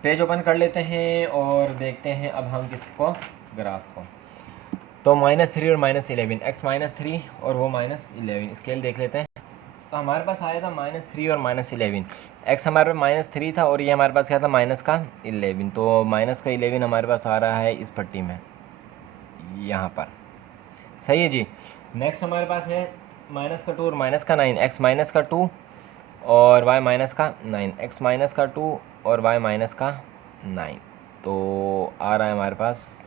पेज ओपन कर लेते हैं और देखते हैं अब हम किसको, ग्राफ को। तो -3 और -11, x -3 और वो -11, स्केल देख लेते हैं। तो हमारे पास आया था -3 और -11, x हमारे पास -3 था और ये हमारे पास क्या था -11। तो -11 हमारे पास आ रहा है इस पट्टी में, यहाँ पर। सही है जी। नेक्स्ट हमारे पास है -2 और -9, x -2 और y -9, x -2 और y -9, तो आ रहा है हमारे पास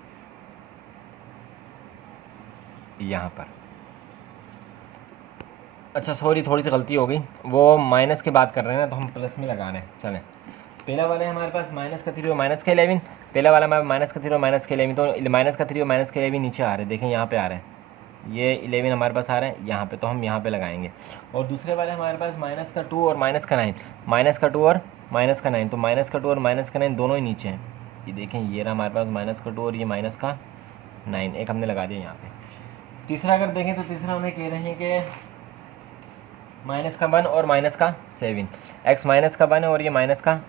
यहाँ पर। अच्छा सॉरी, थोड़ी सी गलती हो गई, वो माइनस की बात कर रहे हैं ना, तो हम प्लस में लगा रहे हैं। चलें, पहला वाला है हमारे पास -3 और -11, पहला वाला हमारे -3 और -11, तो -3 और -11 नीचे आ रहे हैं, देखें यहाँ पे आ रहे हैं, ये 11 हमारे पास आ रहे हैं यहाँ पे, तो हम यहाँ पे लगाएंगे। और दूसरे वाले हमारे पास -2 और -9, -2 और -9, तो -2 और -9 दोनों ही नीचे हैं। ये देखें, ये रहा हमारे पास -2 और ये -9, एक हमने लगा दिया यहाँ पे। तीसरा अगर देखें तो तीसरा हमें कह रहे हैं कि -1 और -7, x -1 है और ये -7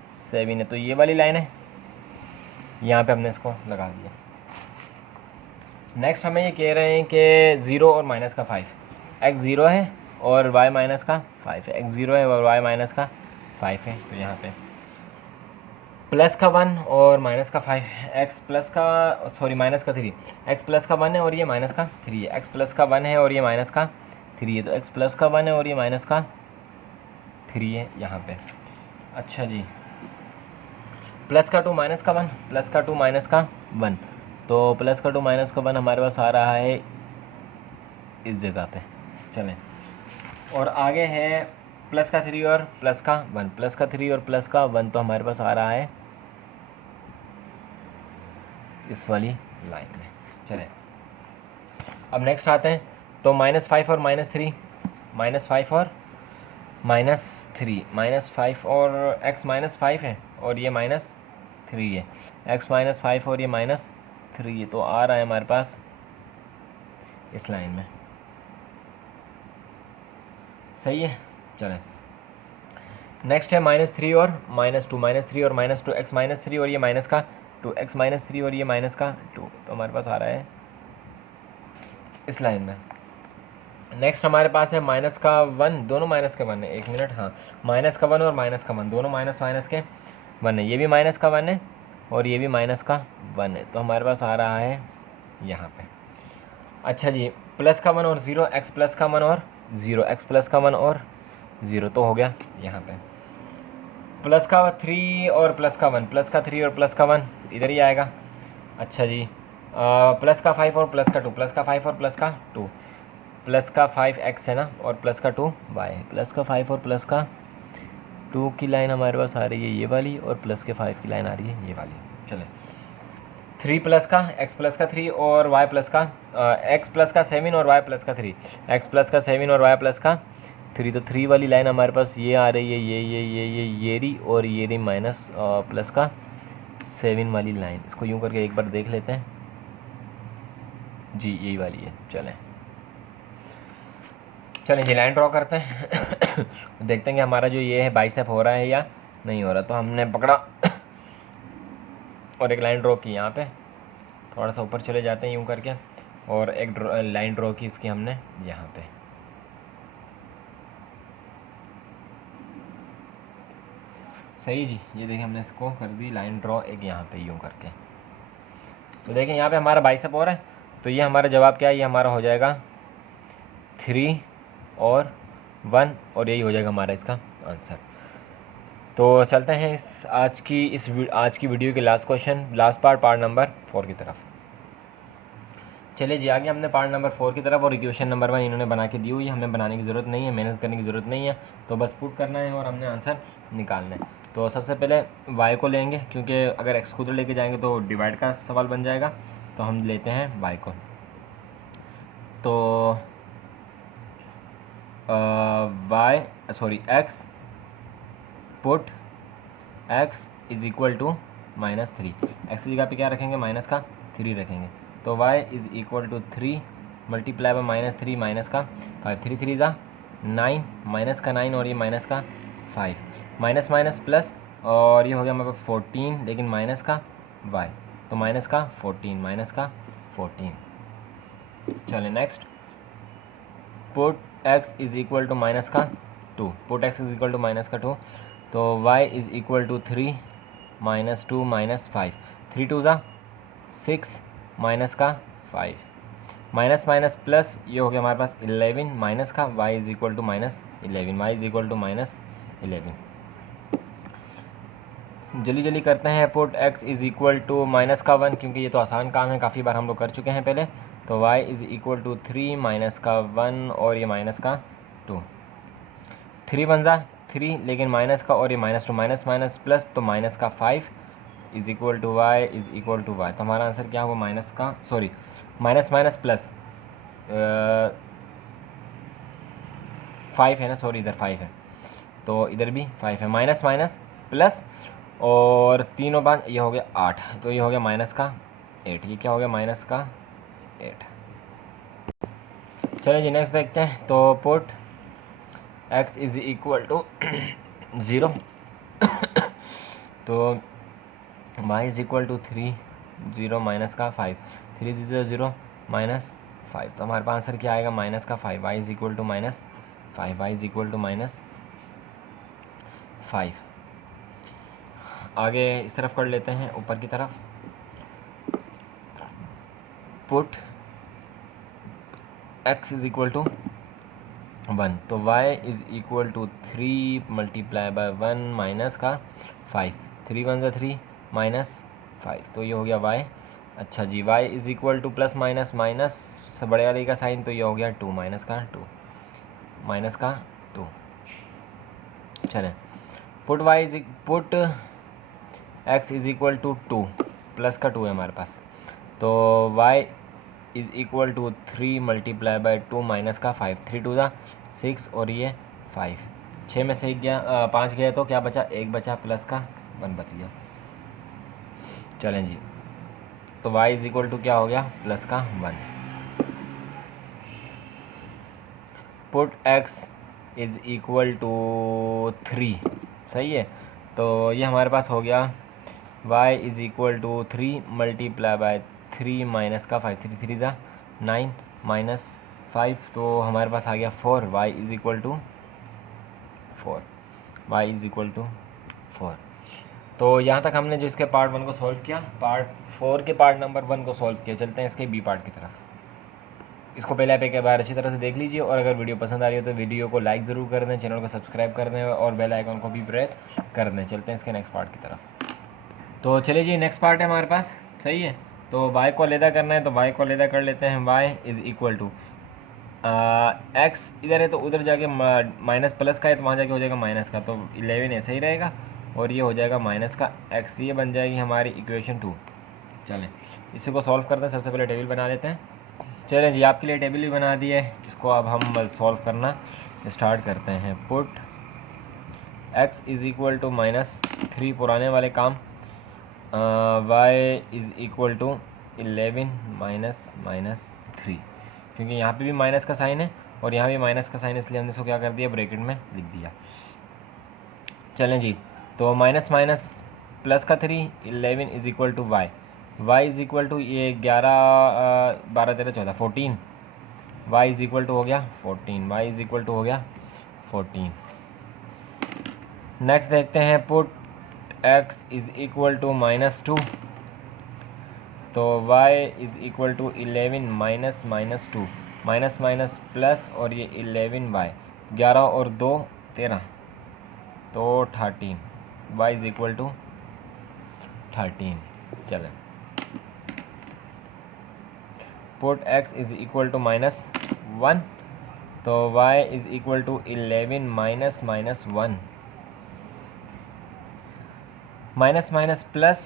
है, तो ये वाली लाइन है, यहाँ पे हमने इसको लगा दिया। नेक्स्ट हमें ये कह रहे हैं कि 0 और -5, x 0 है और y -5 है, x 0 है और y -5 है, तो यहाँ पे +1 और -5, x प्लस का सॉरी -3, x +1 है और ये -3 है, x +1 है और ये -3 है, तो x +1 है और ये -3 है यहाँ पे। अच्छा जी, +2 -1, +2 -1, तो +2 -1 हमारे पास आ रहा है इस जगह पे। चलें, और आगे है +3 और +1, +3 और +1, तो हमारे पास आ रहा है इस वाली लाइन में। चलें, अब नेक्स्ट आते हैं, तो -5 और -3, -5 और -3, -5 और x -5 है और ये -3 है, x -5 और ये -3 है, तो आ रहा है हमारे पास इस लाइन में। सही है। चलें, नेक्स्ट है -3 और -2, -3 और -2, x -3 और ये माइनस का 2, x -3 और ये माइनस का 2, तो हमारे पास आ रहा है इस लाइन में। नेक्स्ट हमारे पास है माइनस का 1, दोनों माइनस के 1 है, 1 मिनट, हाँ, माइनस का 1 और माइनस का 1 दोनों माइनस माइनस के 1 है, ये भी माइनस का 1 है और ये भी माइनस का 1 है, तो हमारे पास आ रहा है यहाँ पे। अच्छा जी, प्लस का 1 और 0, x प्लस का 1 और 0, x प्लस का 1 और 0, तो हो गया यहाँ पे प्लस का 3 और प्लस का 1, प्लस का 3 और प्लस का 1 इधर ही आएगा। अच्छा जी, प्लस का 5 और प्लस का 2, प्लस का 5 और प्लस का 2, प्लस का 5x है ना और प्लस का 2y है, प्लस का 5 और प्लस का 2 की लाइन हमारे पास आ रही है ये वाली और प्लस के 5 की लाइन आ रही है ये वाली। चले 3 प्लस का x प्लस का 3 और y प्लस का x प्लस का 7 और y प्लस का 3, x प्लस का 7 और y प्लस का 3, तो 3 वाली लाइन हमारे पास ये आ रही है, ये रही और ये रही माइनस प्लस का 7 वाली लाइन। इसको यूँ करके एक बार देख लेते हैं जी, यही वाली है। चलें जी, लाइन ड्रॉ करते हैं देखते हैं कि हमारा जो ये है बाइसेप हो रहा है या नहीं हो रहा। तो हमने पकड़ा और एक लाइन ड्रॉ की यहाँ पे, थोड़ा सा ऊपर चले जाते हैं यूँ करके, और एक लाइन ड्रॉ की इसकी हमने यहाँ पे। सही जी, ये देखिए हमने इसको कर दी लाइन ड्रॉ एक यहाँ पे यूँ करके। तो देखें यहाँ पे हमारा बाइसेप हो रहा है, तो ये हमारा जवाब क्या है, ये हमारा हो जाएगा 3 और 1 और यही हो जाएगा हमारा इसका आंसर। तो चलते हैं आज की वीडियो के last question, last part number 4 की तरफ। चलिए जी, आगे हमने पार्ट नंबर 4 की तरफ, और इक्वेशन नंबर 1 इन्होंने बना के दी हुई है, हमें बनाने की ज़रूरत नहीं है, मेहनत करने की ज़रूरत नहीं है, तो बस पुट करना है और हमने आंसर निकालना है। तो सबसे पहले y को लेंगे, क्योंकि अगर x को उधर लेके जाएंगे तो डिवाइड का सवाल बन जाएगा, तो हम लेते हैं y को। तो x put x is equal to -3, x की जगह पे क्या रखेंगे, माइनस का 3 रखेंगे, तो y is equal to 3 multiply by -3 minus का 5, 3 3 ज़ा 9, माइनस का 9 और ये माइनस का 5, माइनस माइनस प्लस, और ये हो गया हमारे पास 14, लेकिन माइनस का y, तो माइनस का 14। चलें next, put x is equal to minus का 2, put x is equal to minus का 2, तो y इज़ इक्वल टू 3 -2 -5, 3 2 ज़ा 6 माइनस का 5, माइनस माइनस प्लस, ये हो गया हमारे पास 11 माइनस का y is equal to -11, y is equal to -11। जल्दी करते हैं, put x is equal to minus का 1, क्योंकि ये तो आसान काम है, काफ़ी बार हम लोग कर चुके हैं पहले, तो y is equal to 3 minus का 1 और ये माइनस का 2, 3 1 ज़ा 3, लेकिन माइनस का और ये -2 माइनस माइनस प्लस, तो माइनस का 5 is equal to y is equal to y, तो हमारा आंसर क्या हुआ, माइनस माइनस प्लस 5 है ना, सॉरी इधर 5 है, तो इधर भी 5 है, माइनस माइनस प्लस, और तीनों बार ये हो गया 8, तो ये हो गया माइनस का 8, ये क्या हो गया, माइनस का 8। चलिए जी नेक्स्ट देखते हैं, तो put x is equal to 0 तो y is equal to 3 0 minus का 5, 3 0 0 माइनस 5, तो हमारे पास आंसर क्या आएगा, माइनस का 5, y is equal to -5, y is equal to -5। आगे इस तरफ कर लेते हैं, ऊपर की तरफ, put x is equal to 1, तो y is equal to 3 multiply by 1 minus का 5, 3 1 ज़ा 3 माइनस 5, तो ये हो गया y। अच्छा जी, y is equal to plus minus minus से बड़े वाले का साइन, तो ये हो गया 2 माइनस का 2। चलें, put x is equal to 2, plus का 2 है हमारे पास, तो y is equal to 3 multiply by 2 minus का 5, 3 2 ज़ा 6 और ये 5, 6 में से 5 गया, तो क्या बचा, 1 बचा, प्लस का 1 बच गया। चलें जी, तो y इज़ इक्वल टू क्या हो गया, प्लस का 1। Put x is equal to 3, सही है। तो ये हमारे पास हो गया y is equal to 3 multiply by 3 minus का 5, 3 3 ज़ा 9 माइनस 5, तो हमारे पास आ गया 4, y is equal to 4, y is equal to 4। तो यहाँ तक हमने जो इसके पार्ट 1 को सॉल्व किया, पार्ट 4 के पार्ट नंबर 1 को सॉल्व किया। चलते हैं इसके बी पार्ट की तरफ। इसको पहले आप एक बार अच्छी तरह से देख लीजिए, और अगर वीडियो पसंद आ रही हो तो वीडियो को लाइक ज़रूर कर दें, चैनल को सब्सक्राइब कर दें और बेल आइकन को भी प्रेस कर दें। चलते हैं इसके नेक्स्ट पार्ट की तरफ। तो चलिए जी, नेक्स्ट पार्ट है हमारे पास। सही है। तो y को अलहदा करना है, तो y को अलहदा कर लेते हैं। y is equal to x इधर है तो उधर जाके माइनस प्लस का है तो वहाँ जाके हो जाएगा माइनस का, तो 11 ऐसा ही रहेगा, और ये हो जाएगा माइनस का x, ये बन जाएगी हमारी इक्वेशन 2। चलें इसी को सॉल्व करते हैं। सबसे पहले टेबल बना लेते हैं। चलें जी, आपके लिए टेबल भी बना दी है, इसको अब हम सॉल्व करना स्टार्ट करते हैं। Put x is equal to -3, पुराने वाले काम, y is equal to 11 minus -3, क्योंकि यहाँ पे भी माइनस का साइन है और यहाँ भी माइनस का साइन, इसलिए हमने इसको क्या कर दिया, ब्रैकेट में लिख दिया। चलें जी, तो माइनस माइनस प्लस का 3, 11 is equal to y is equal to ये 11 12 13 14 14, y इज़ इक्वल टू हो गया 14, y इज़ इक्वल टू हो गया 14। नेक्स्ट देखते हैं, put x is equal to -2, तो y is equal to 11 minus -2, minus minus plus, और ये 11y, 11 और 2 13, तो 13, y इज़ इक्वल टू 13। चलें, put x is equal to -1, तो y is equal to 11 minus -1, minus minus plus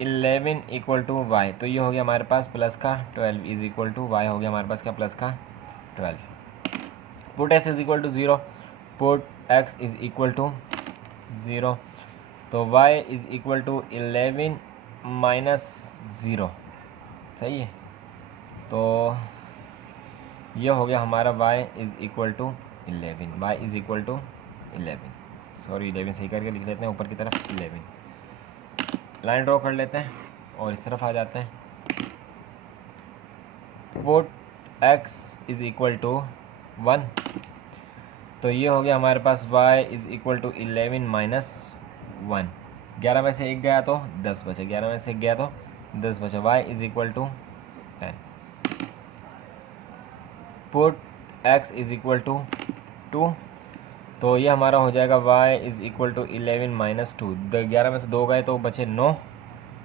11 equal to y, तो ये हो गया हमारे पास प्लस का 12 इज़ इक्वल टू y, हो गया हमारे पास क्या, प्लस का 12। Put x is equal to 0, put x is equal to 0, तो y is equal to 11 minus 0। सही है। तो ये हो गया हमारा y is equal to 11, y is equal to 11, sorry 11 सही करके लिख लेते हैं, ऊपर की तरफ 11। लाइन ड्रॉ कर लेते हैं और इस तरफ आ जाते हैं। Put x is equal to 1, तो ये हो गया हमारे पास y is equal to 11 minus 1, 11 में से 1 गया तो 10 बचे, 11 में से 1 गया तो 10 बचे, y is equal to 10। Put x is equal to 2, तो ये हमारा हो जाएगा y is equal to 11 minus 2, 11 में से 2 गए तो बचे 9,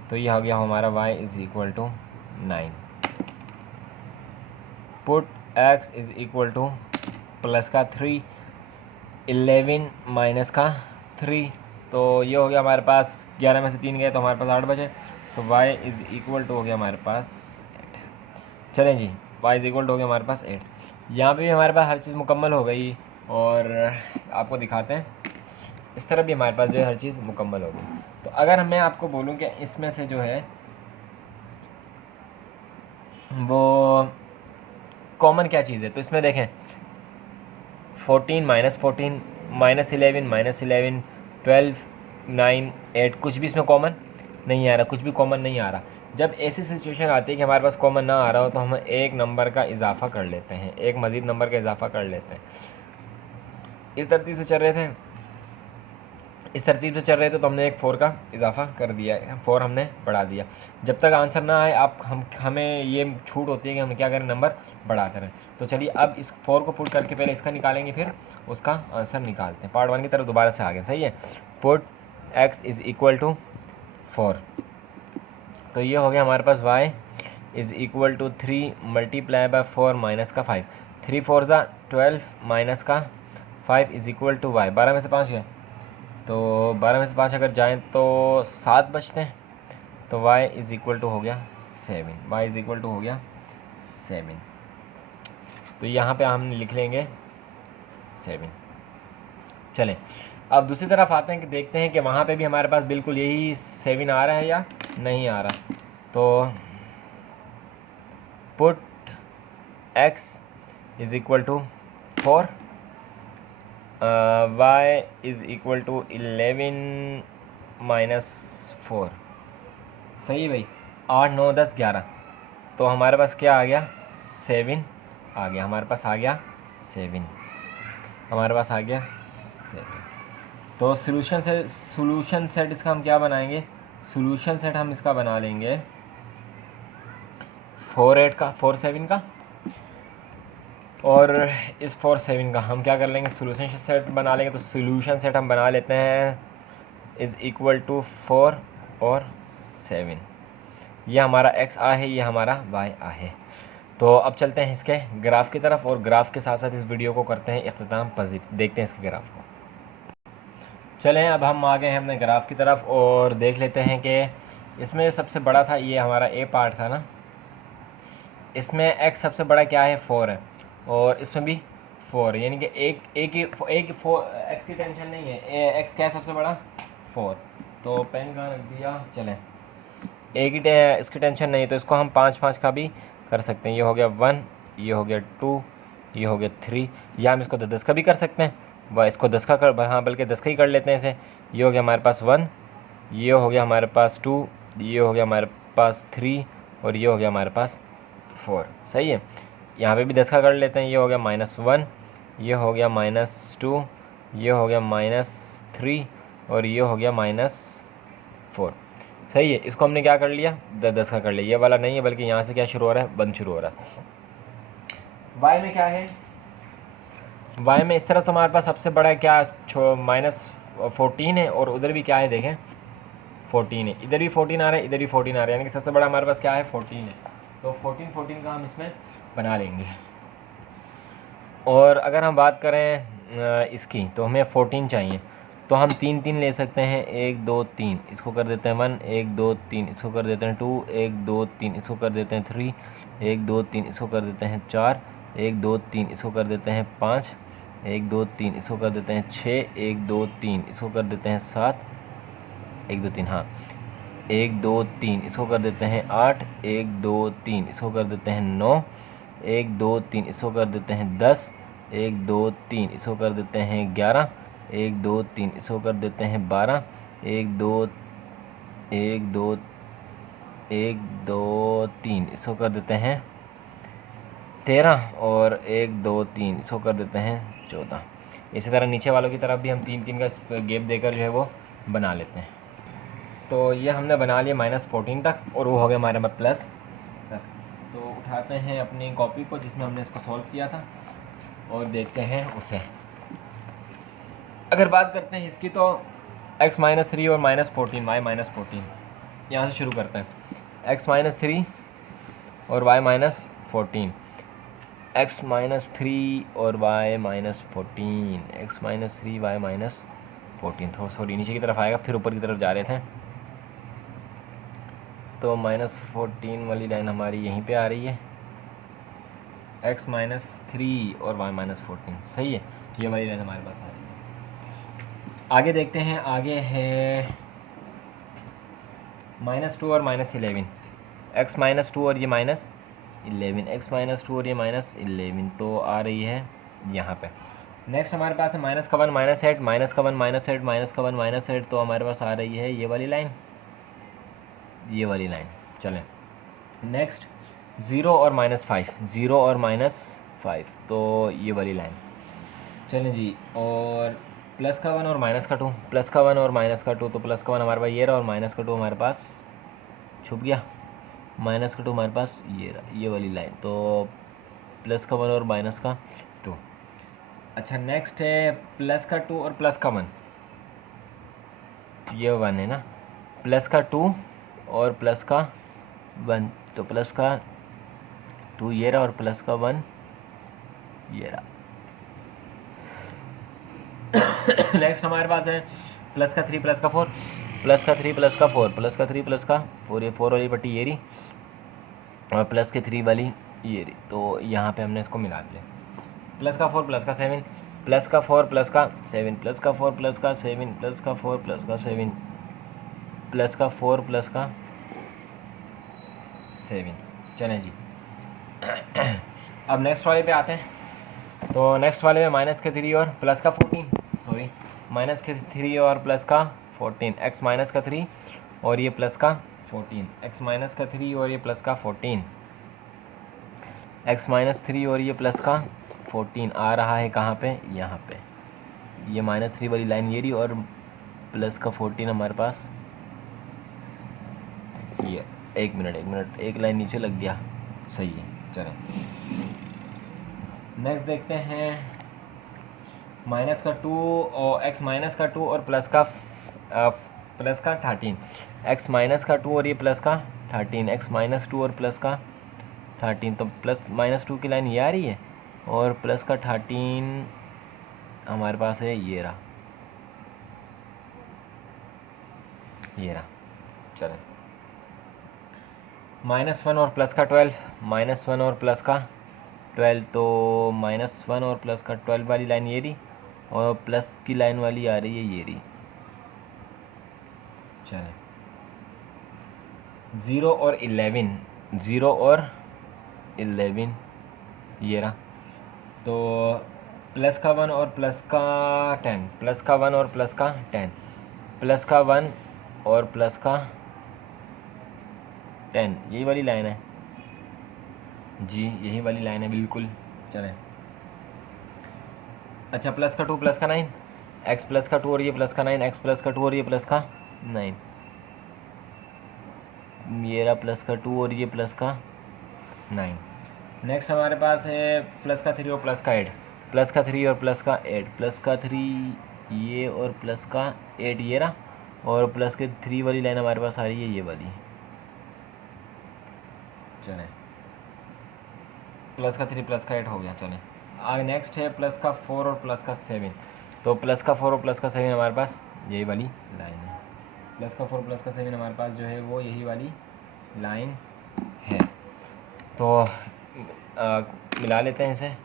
तो ये हो गया हमारा y is equal to 9। Put x is equal to plus का 3, 11 माइनस का 3, तो ये हो गया हमारे पास 11 में से 3 गए तो हमारे पास 8 बचे, तो y इज़ इक्वल टू हो गया हमारे पास 8। चलें जी, y इज़ इक्वल टू हो गया हमारे पास 8। यहाँ पे भी हमारे पास हर चीज़ मुकम्मल हो गई, और आपको दिखाते हैं इस तरह भी हमारे पास जो है हर चीज़ मुकम्मल हो गई। तो अगर मैं आपको बोलूँ कि इसमें से जो है वो कॉमन क्या चीज़ है, तो इसमें देखें 14 -14 -11 -11 12 9 8, कुछ भी इसमें कॉमन नहीं आ रहा, कुछ भी कॉमन नहीं आ रहा। जब ऐसी सिचुएशन आती है कि हमारे पास कॉमन ना आ रहा हो, तो हम एक नंबर का इजाफा कर लेते हैं, एक मज़ीद नंबर का इजाफा कर लेते हैं। इस तरतीब से चल रहे थे तो हमने एक 4 का इजाफा कर दिया है, 4 हमने बढ़ा दिया। जब तक आंसर ना आए हमें ये छूट होती है कि हम क्या करें, नंबर बढ़ाते रहें। तो चलिए अब इस 4 को पुट करके पहले इसका निकालेंगे, फिर उसका आंसर निकालते हैं। पार्ट 1 की तरफ दोबारा से आ गए। सही है। Put x is equal to 4, तो ये हो गया हमारे पास y is equal to 3 multiply by 4 minus का 5, 3 4 ज़ा 12 माइनस का 5 इज़ इक्वल टू y, 12 में से 5 गए तो 12 में से 5 अगर जाएँ तो 7 बचते हैं, तो y इज़ इक्वल टू हो गया 7, y इज़ इक्वल टू हो गया 7। तो यहाँ पे हम लिख लेंगे 7। चलें अब दूसरी तरफ आते हैं कि देखते हैं कि वहाँ पे भी हमारे पास बिल्कुल यही 7 आ रहा है या नहीं आ रहा। तो put x is equal to 4, y is equal to 11 - 4। सही है भाई, 8 9 10 11, तो हमारे पास क्या आ गया, 7 आ गया, हमारे पास आ गया 7, हमारे पास आ गया 7। तो सोल्यूशन सेट इसका हम क्या बनाएंगे, सोल्यूशन सेट हम इसका बना लेंगे 4 8 का, 4 7 का, और इस 4 7 का हम क्या कर लेंगे, सोल्यूशन सेट बना लेंगे। तो सोल्यूशन सेट हम बना लेते हैं इज़ इक्वल टू 4 और 7। ये हमारा x आ है, ये हमारा y आ है। तो अब चलते हैं इसके ग्राफ की तरफ, और ग्राफ के साथ साथ इस वीडियो को करते हैं इख्तिताम पज़ीर। देखते हैं इसके ग्राफ को। चलें, अब हम आ गए हैं अपने ग्राफ की तरफ और देख लेते हैं कि इसमें सबसे बड़ा था, ये हमारा ए पार्ट था ना, इसमें x सबसे बड़ा क्या है, 4 है, और इसमें भी 4, यानी कि एक 4 x की टेंशन नहीं है, x क्या है सबसे बड़ा, 4। तो पेन कहाँ रख दिया, चलें, एक ही इसकी टेंशन नहीं, तो इसको हम 5 5 का भी कर सकते हैं। ये हो गया 1, ये हो गया 2, ये हो गया 3, या हम इसको 10 का भी कर सकते हैं, वह इसको 10 का कर, हाँ बल्कि 10 का ही कर लेते हैं इसे। ये हो गया हमारे पास 1, ये हो गया हमारे पास 2, ये हो गया हमारे पास 3, और ये हो गया हमारे पास 4। सही है, यहाँ पे भी 10 का कर लेते हैं। ये हो गया -1, ये हो गया -2, ये हो गया -3, और ये हो गया -4। सही है, इसको हमने क्या कर लिया, 10 का कर लिया। ये वाला नहीं है, बल्कि यहाँ से क्या शुरू हो रहा है, 1 शुरू हो रहा है। वाई में क्या है, वाई में इस तरफ तो हमारे पास सबसे बड़ा क्या -14 है, और उधर भी क्या है देखें 14 है, इधर भी 14 आ रहा है, इधर भी 14 आ रहा है, यानी कि सबसे बड़ा हमारे पास क्या है 14 है। तो 14 का हम इसमें बना लेंगे। और अगर हम बात करें इसकी, तो हमें 14 चाहिए, तो हम 3 3 ले सकते हैं, 1 2 3, इसको कर देते हैं 1, 1 2 3, इसको कर देते हैं 2, 1 2 3, इसको कर देते हैं 3, 1 2 3, इसको कर देते हैं 4, 1 2 3, इसको कर देते हैं 5, 1 2 3, इसको कर देते हैं 6, 1 2 3, इसको कर देते हैं 7, 1 2 3, हाँ 1 2 3, इसको कर देते हैं 8, 1 2 3, इसको कर देते हैं 9, 1 2 3, इसको कर देते हैं 10, 1 2 3, इसको कर देते हैं 11, 1 2 3, इसको कर देते हैं 12, 1 2 1 2 1 2 3, इसको कर देते हैं 13, और 1 2 3, इसको कर देते हैं 14। इसी तरह नीचे वालों की तरफ भी हम 3 3 का गैप देकर जो है वो बना लेते हैं। तो ये हमने बना लिया -14 तक, और वो हो गया हमारे में प्लस तक। तो उठाते हैं अपनी कॉपी को जिसमें हमने इसको सॉल्व किया था, और देखते हैं उसे। अगर बात करते हैं इसकी, तो x -3 और -14, y -14, यहाँ से शुरू करते हैं। x -3 और y -14, x -3 और y -14, x -3 y -14, थोड़ा सॉरी नीचे की तरफ आएगा, फिर ऊपर की तरफ जा रहे थे। तो -14 वाली लाइन हमारी यहीं पे आ रही है, x -3 और y -14। सही है, ये वाली लाइन हमारे पास आ रही है। आगे देखते हैं, आगे है -2 और -11, x -2 और ये -11, x -2 और ये -11, तो आ रही है यहाँ पे। नेक्स्ट हमारे पास है -1 -8, -1 -8, -1 -8, तो हमारे पास आ रही है ये वाली लाइन, ये वाली लाइन। चलें नेक्स्ट 0 और -5, 0 और -5, तो ये वाली लाइन। चलें जी, और प्लस का 1 और माइनस का 2, प्लस का 1 और माइनस का 2, तो प्लस का 1 हमारे पास ये रहा, और माइनस का 2 हमारे पास छुप गया, माइनस का 2 हमारे पास ये रहा, ये वाली लाइन। तो प्लस का 1 और माइनस का 2। अच्छा नेक्स्ट है प्लस का 2 और प्लस का 1, ये 1 है ना, प्लस का 2 और प्लस का 1, तो प्लस का 2 ये रहा, और प्लस का 1 ये रहा। नेक्स्ट हमारे पास है प्लस का 3 प्लस का 4, प्लस का 3 प्लस का 4, प्लस का 3 प्लस का 4, ये 4 वाली पट्टी ये रही, और प्लस के 3 वाली ये रही। तो यहाँ पे हमने इसको मिला दिया, प्लस का 4 प्लस का 7, प्लस का 4 प्लस का 7, प्लस का 4 प्लस का 7, प्लस का 4 प्लस का 7, प्लस का 4 प्लस का 7। चलें जी, अब नेक्स्ट वाले पे आते हैं। तो नेक्स्ट वाले में माइनस के 3 और प्लस का 14, सॉरी माइनस के 3 और प्लस का 14, एक्स माइनस का 3 और ये प्लस का 14, एक्स माइनस का 3 और ये प्लस का 14, एक्स माइनस 3 और ये प्लस का 14 आ रहा है कहाँ पे, यहाँ पे ये -3 वाली लाइन ये रही और प्लस का 14 हमारे पास ये। एक मिनट एक लाइन नीचे लग गया, सही है। चलें नेक्स्ट देखते हैं माइनस का 2 और एक्स माइनस का 2 और प्लस का 13, एक्स माइनस का 2 और ये प्लस का 13, एक्स माइनस 2 और प्लस का 13, तो प्लस -2 की लाइन ये आ रही है और प्लस का 13 हमारे पास है, ये रहा। चलें -1 और प्लस का 12, -1 और प्लस का 12, तो -1 और प्लस का 12 वाली लाइन ये रही और प्लस की लाइन वाली आ रही है ये रही। चलें 0 और 11, 0 और 11 ये रहा, तो प्लस का 1 और प्लस का 10, प्लस का 1 और प्लस का 10, प्लस का 1 और प्लस का 10, यही वाली लाइन है जी, यही वाली लाइन है बिल्कुल। चलें अच्छा प्लस का 2 प्लस का 9, एक्स प्लस का 2 और ये प्लस का 9, एक्स प्लस का 2 और ये प्लस का 9, ये रहा प्लस का 2 और ये प्लस का 9। नेक्स्ट हमारे पास है प्लस का 3 और प्लस का 8, प्लस का 3 और प्लस का 8, प्लस का 3 ये और प्लस का 8 ये रहा और प्लस के 3 वाली लाइन हमारे पास आ रही है ये वाली। चलें प्लस का 3 प्लस का 8 हो गया। चलें आगे नेक्स्ट है प्लस का 4 और प्लस का 7, तो प्लस का 4 और प्लस का 7 हमारे पास यही वाली लाइन है, प्लस का 4 प्लस का 7 हमारे पास जो है वो यही वाली लाइन है। तो मिला लेते हैं इसे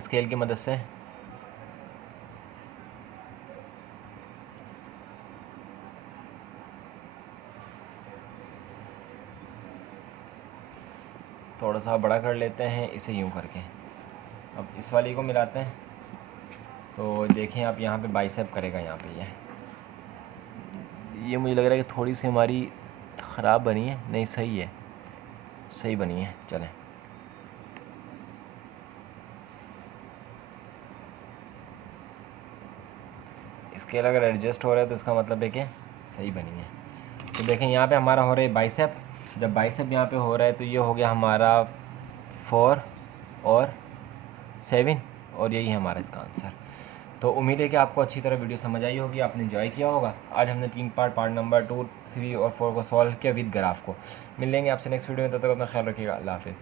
स्केल की मदद से। थोड़ा सा बड़ा कर लेते हैं इसे यूं करके, अब इस वाली को मिलाते हैं, तो देखें आप यहाँ पे बाइसेप करेगा यहाँ पे ये मुझे लग रहा है कि थोड़ी सी हमारी ख़राब बनी है, नहीं सही है, सही बनी है। चलें स्केल अगर एडजस्ट हो रहा है तो इसका मतलब है कि सही बनी है। तो देखें यहाँ पे हमारा हो रहा है बाइसेप, जब बाइसेप यहाँ पे हो रहा है तो ये हो गया हमारा 4 और 7 और यही है हमारा इसका आंसर। तो उम्मीद है कि आपको अच्छी तरह वीडियो समझ आई होगी, आपने एंजॉय किया होगा। आज हमने 3 पार्ट नंबर 2, 3 और 4 को सॉल्व किया विद ग्राफ को। मिल लेंगे आपसे नेक्स्ट वीडियो में, तब तक अपना ख्याल रखिएगा। अल्लाह हाफिज़।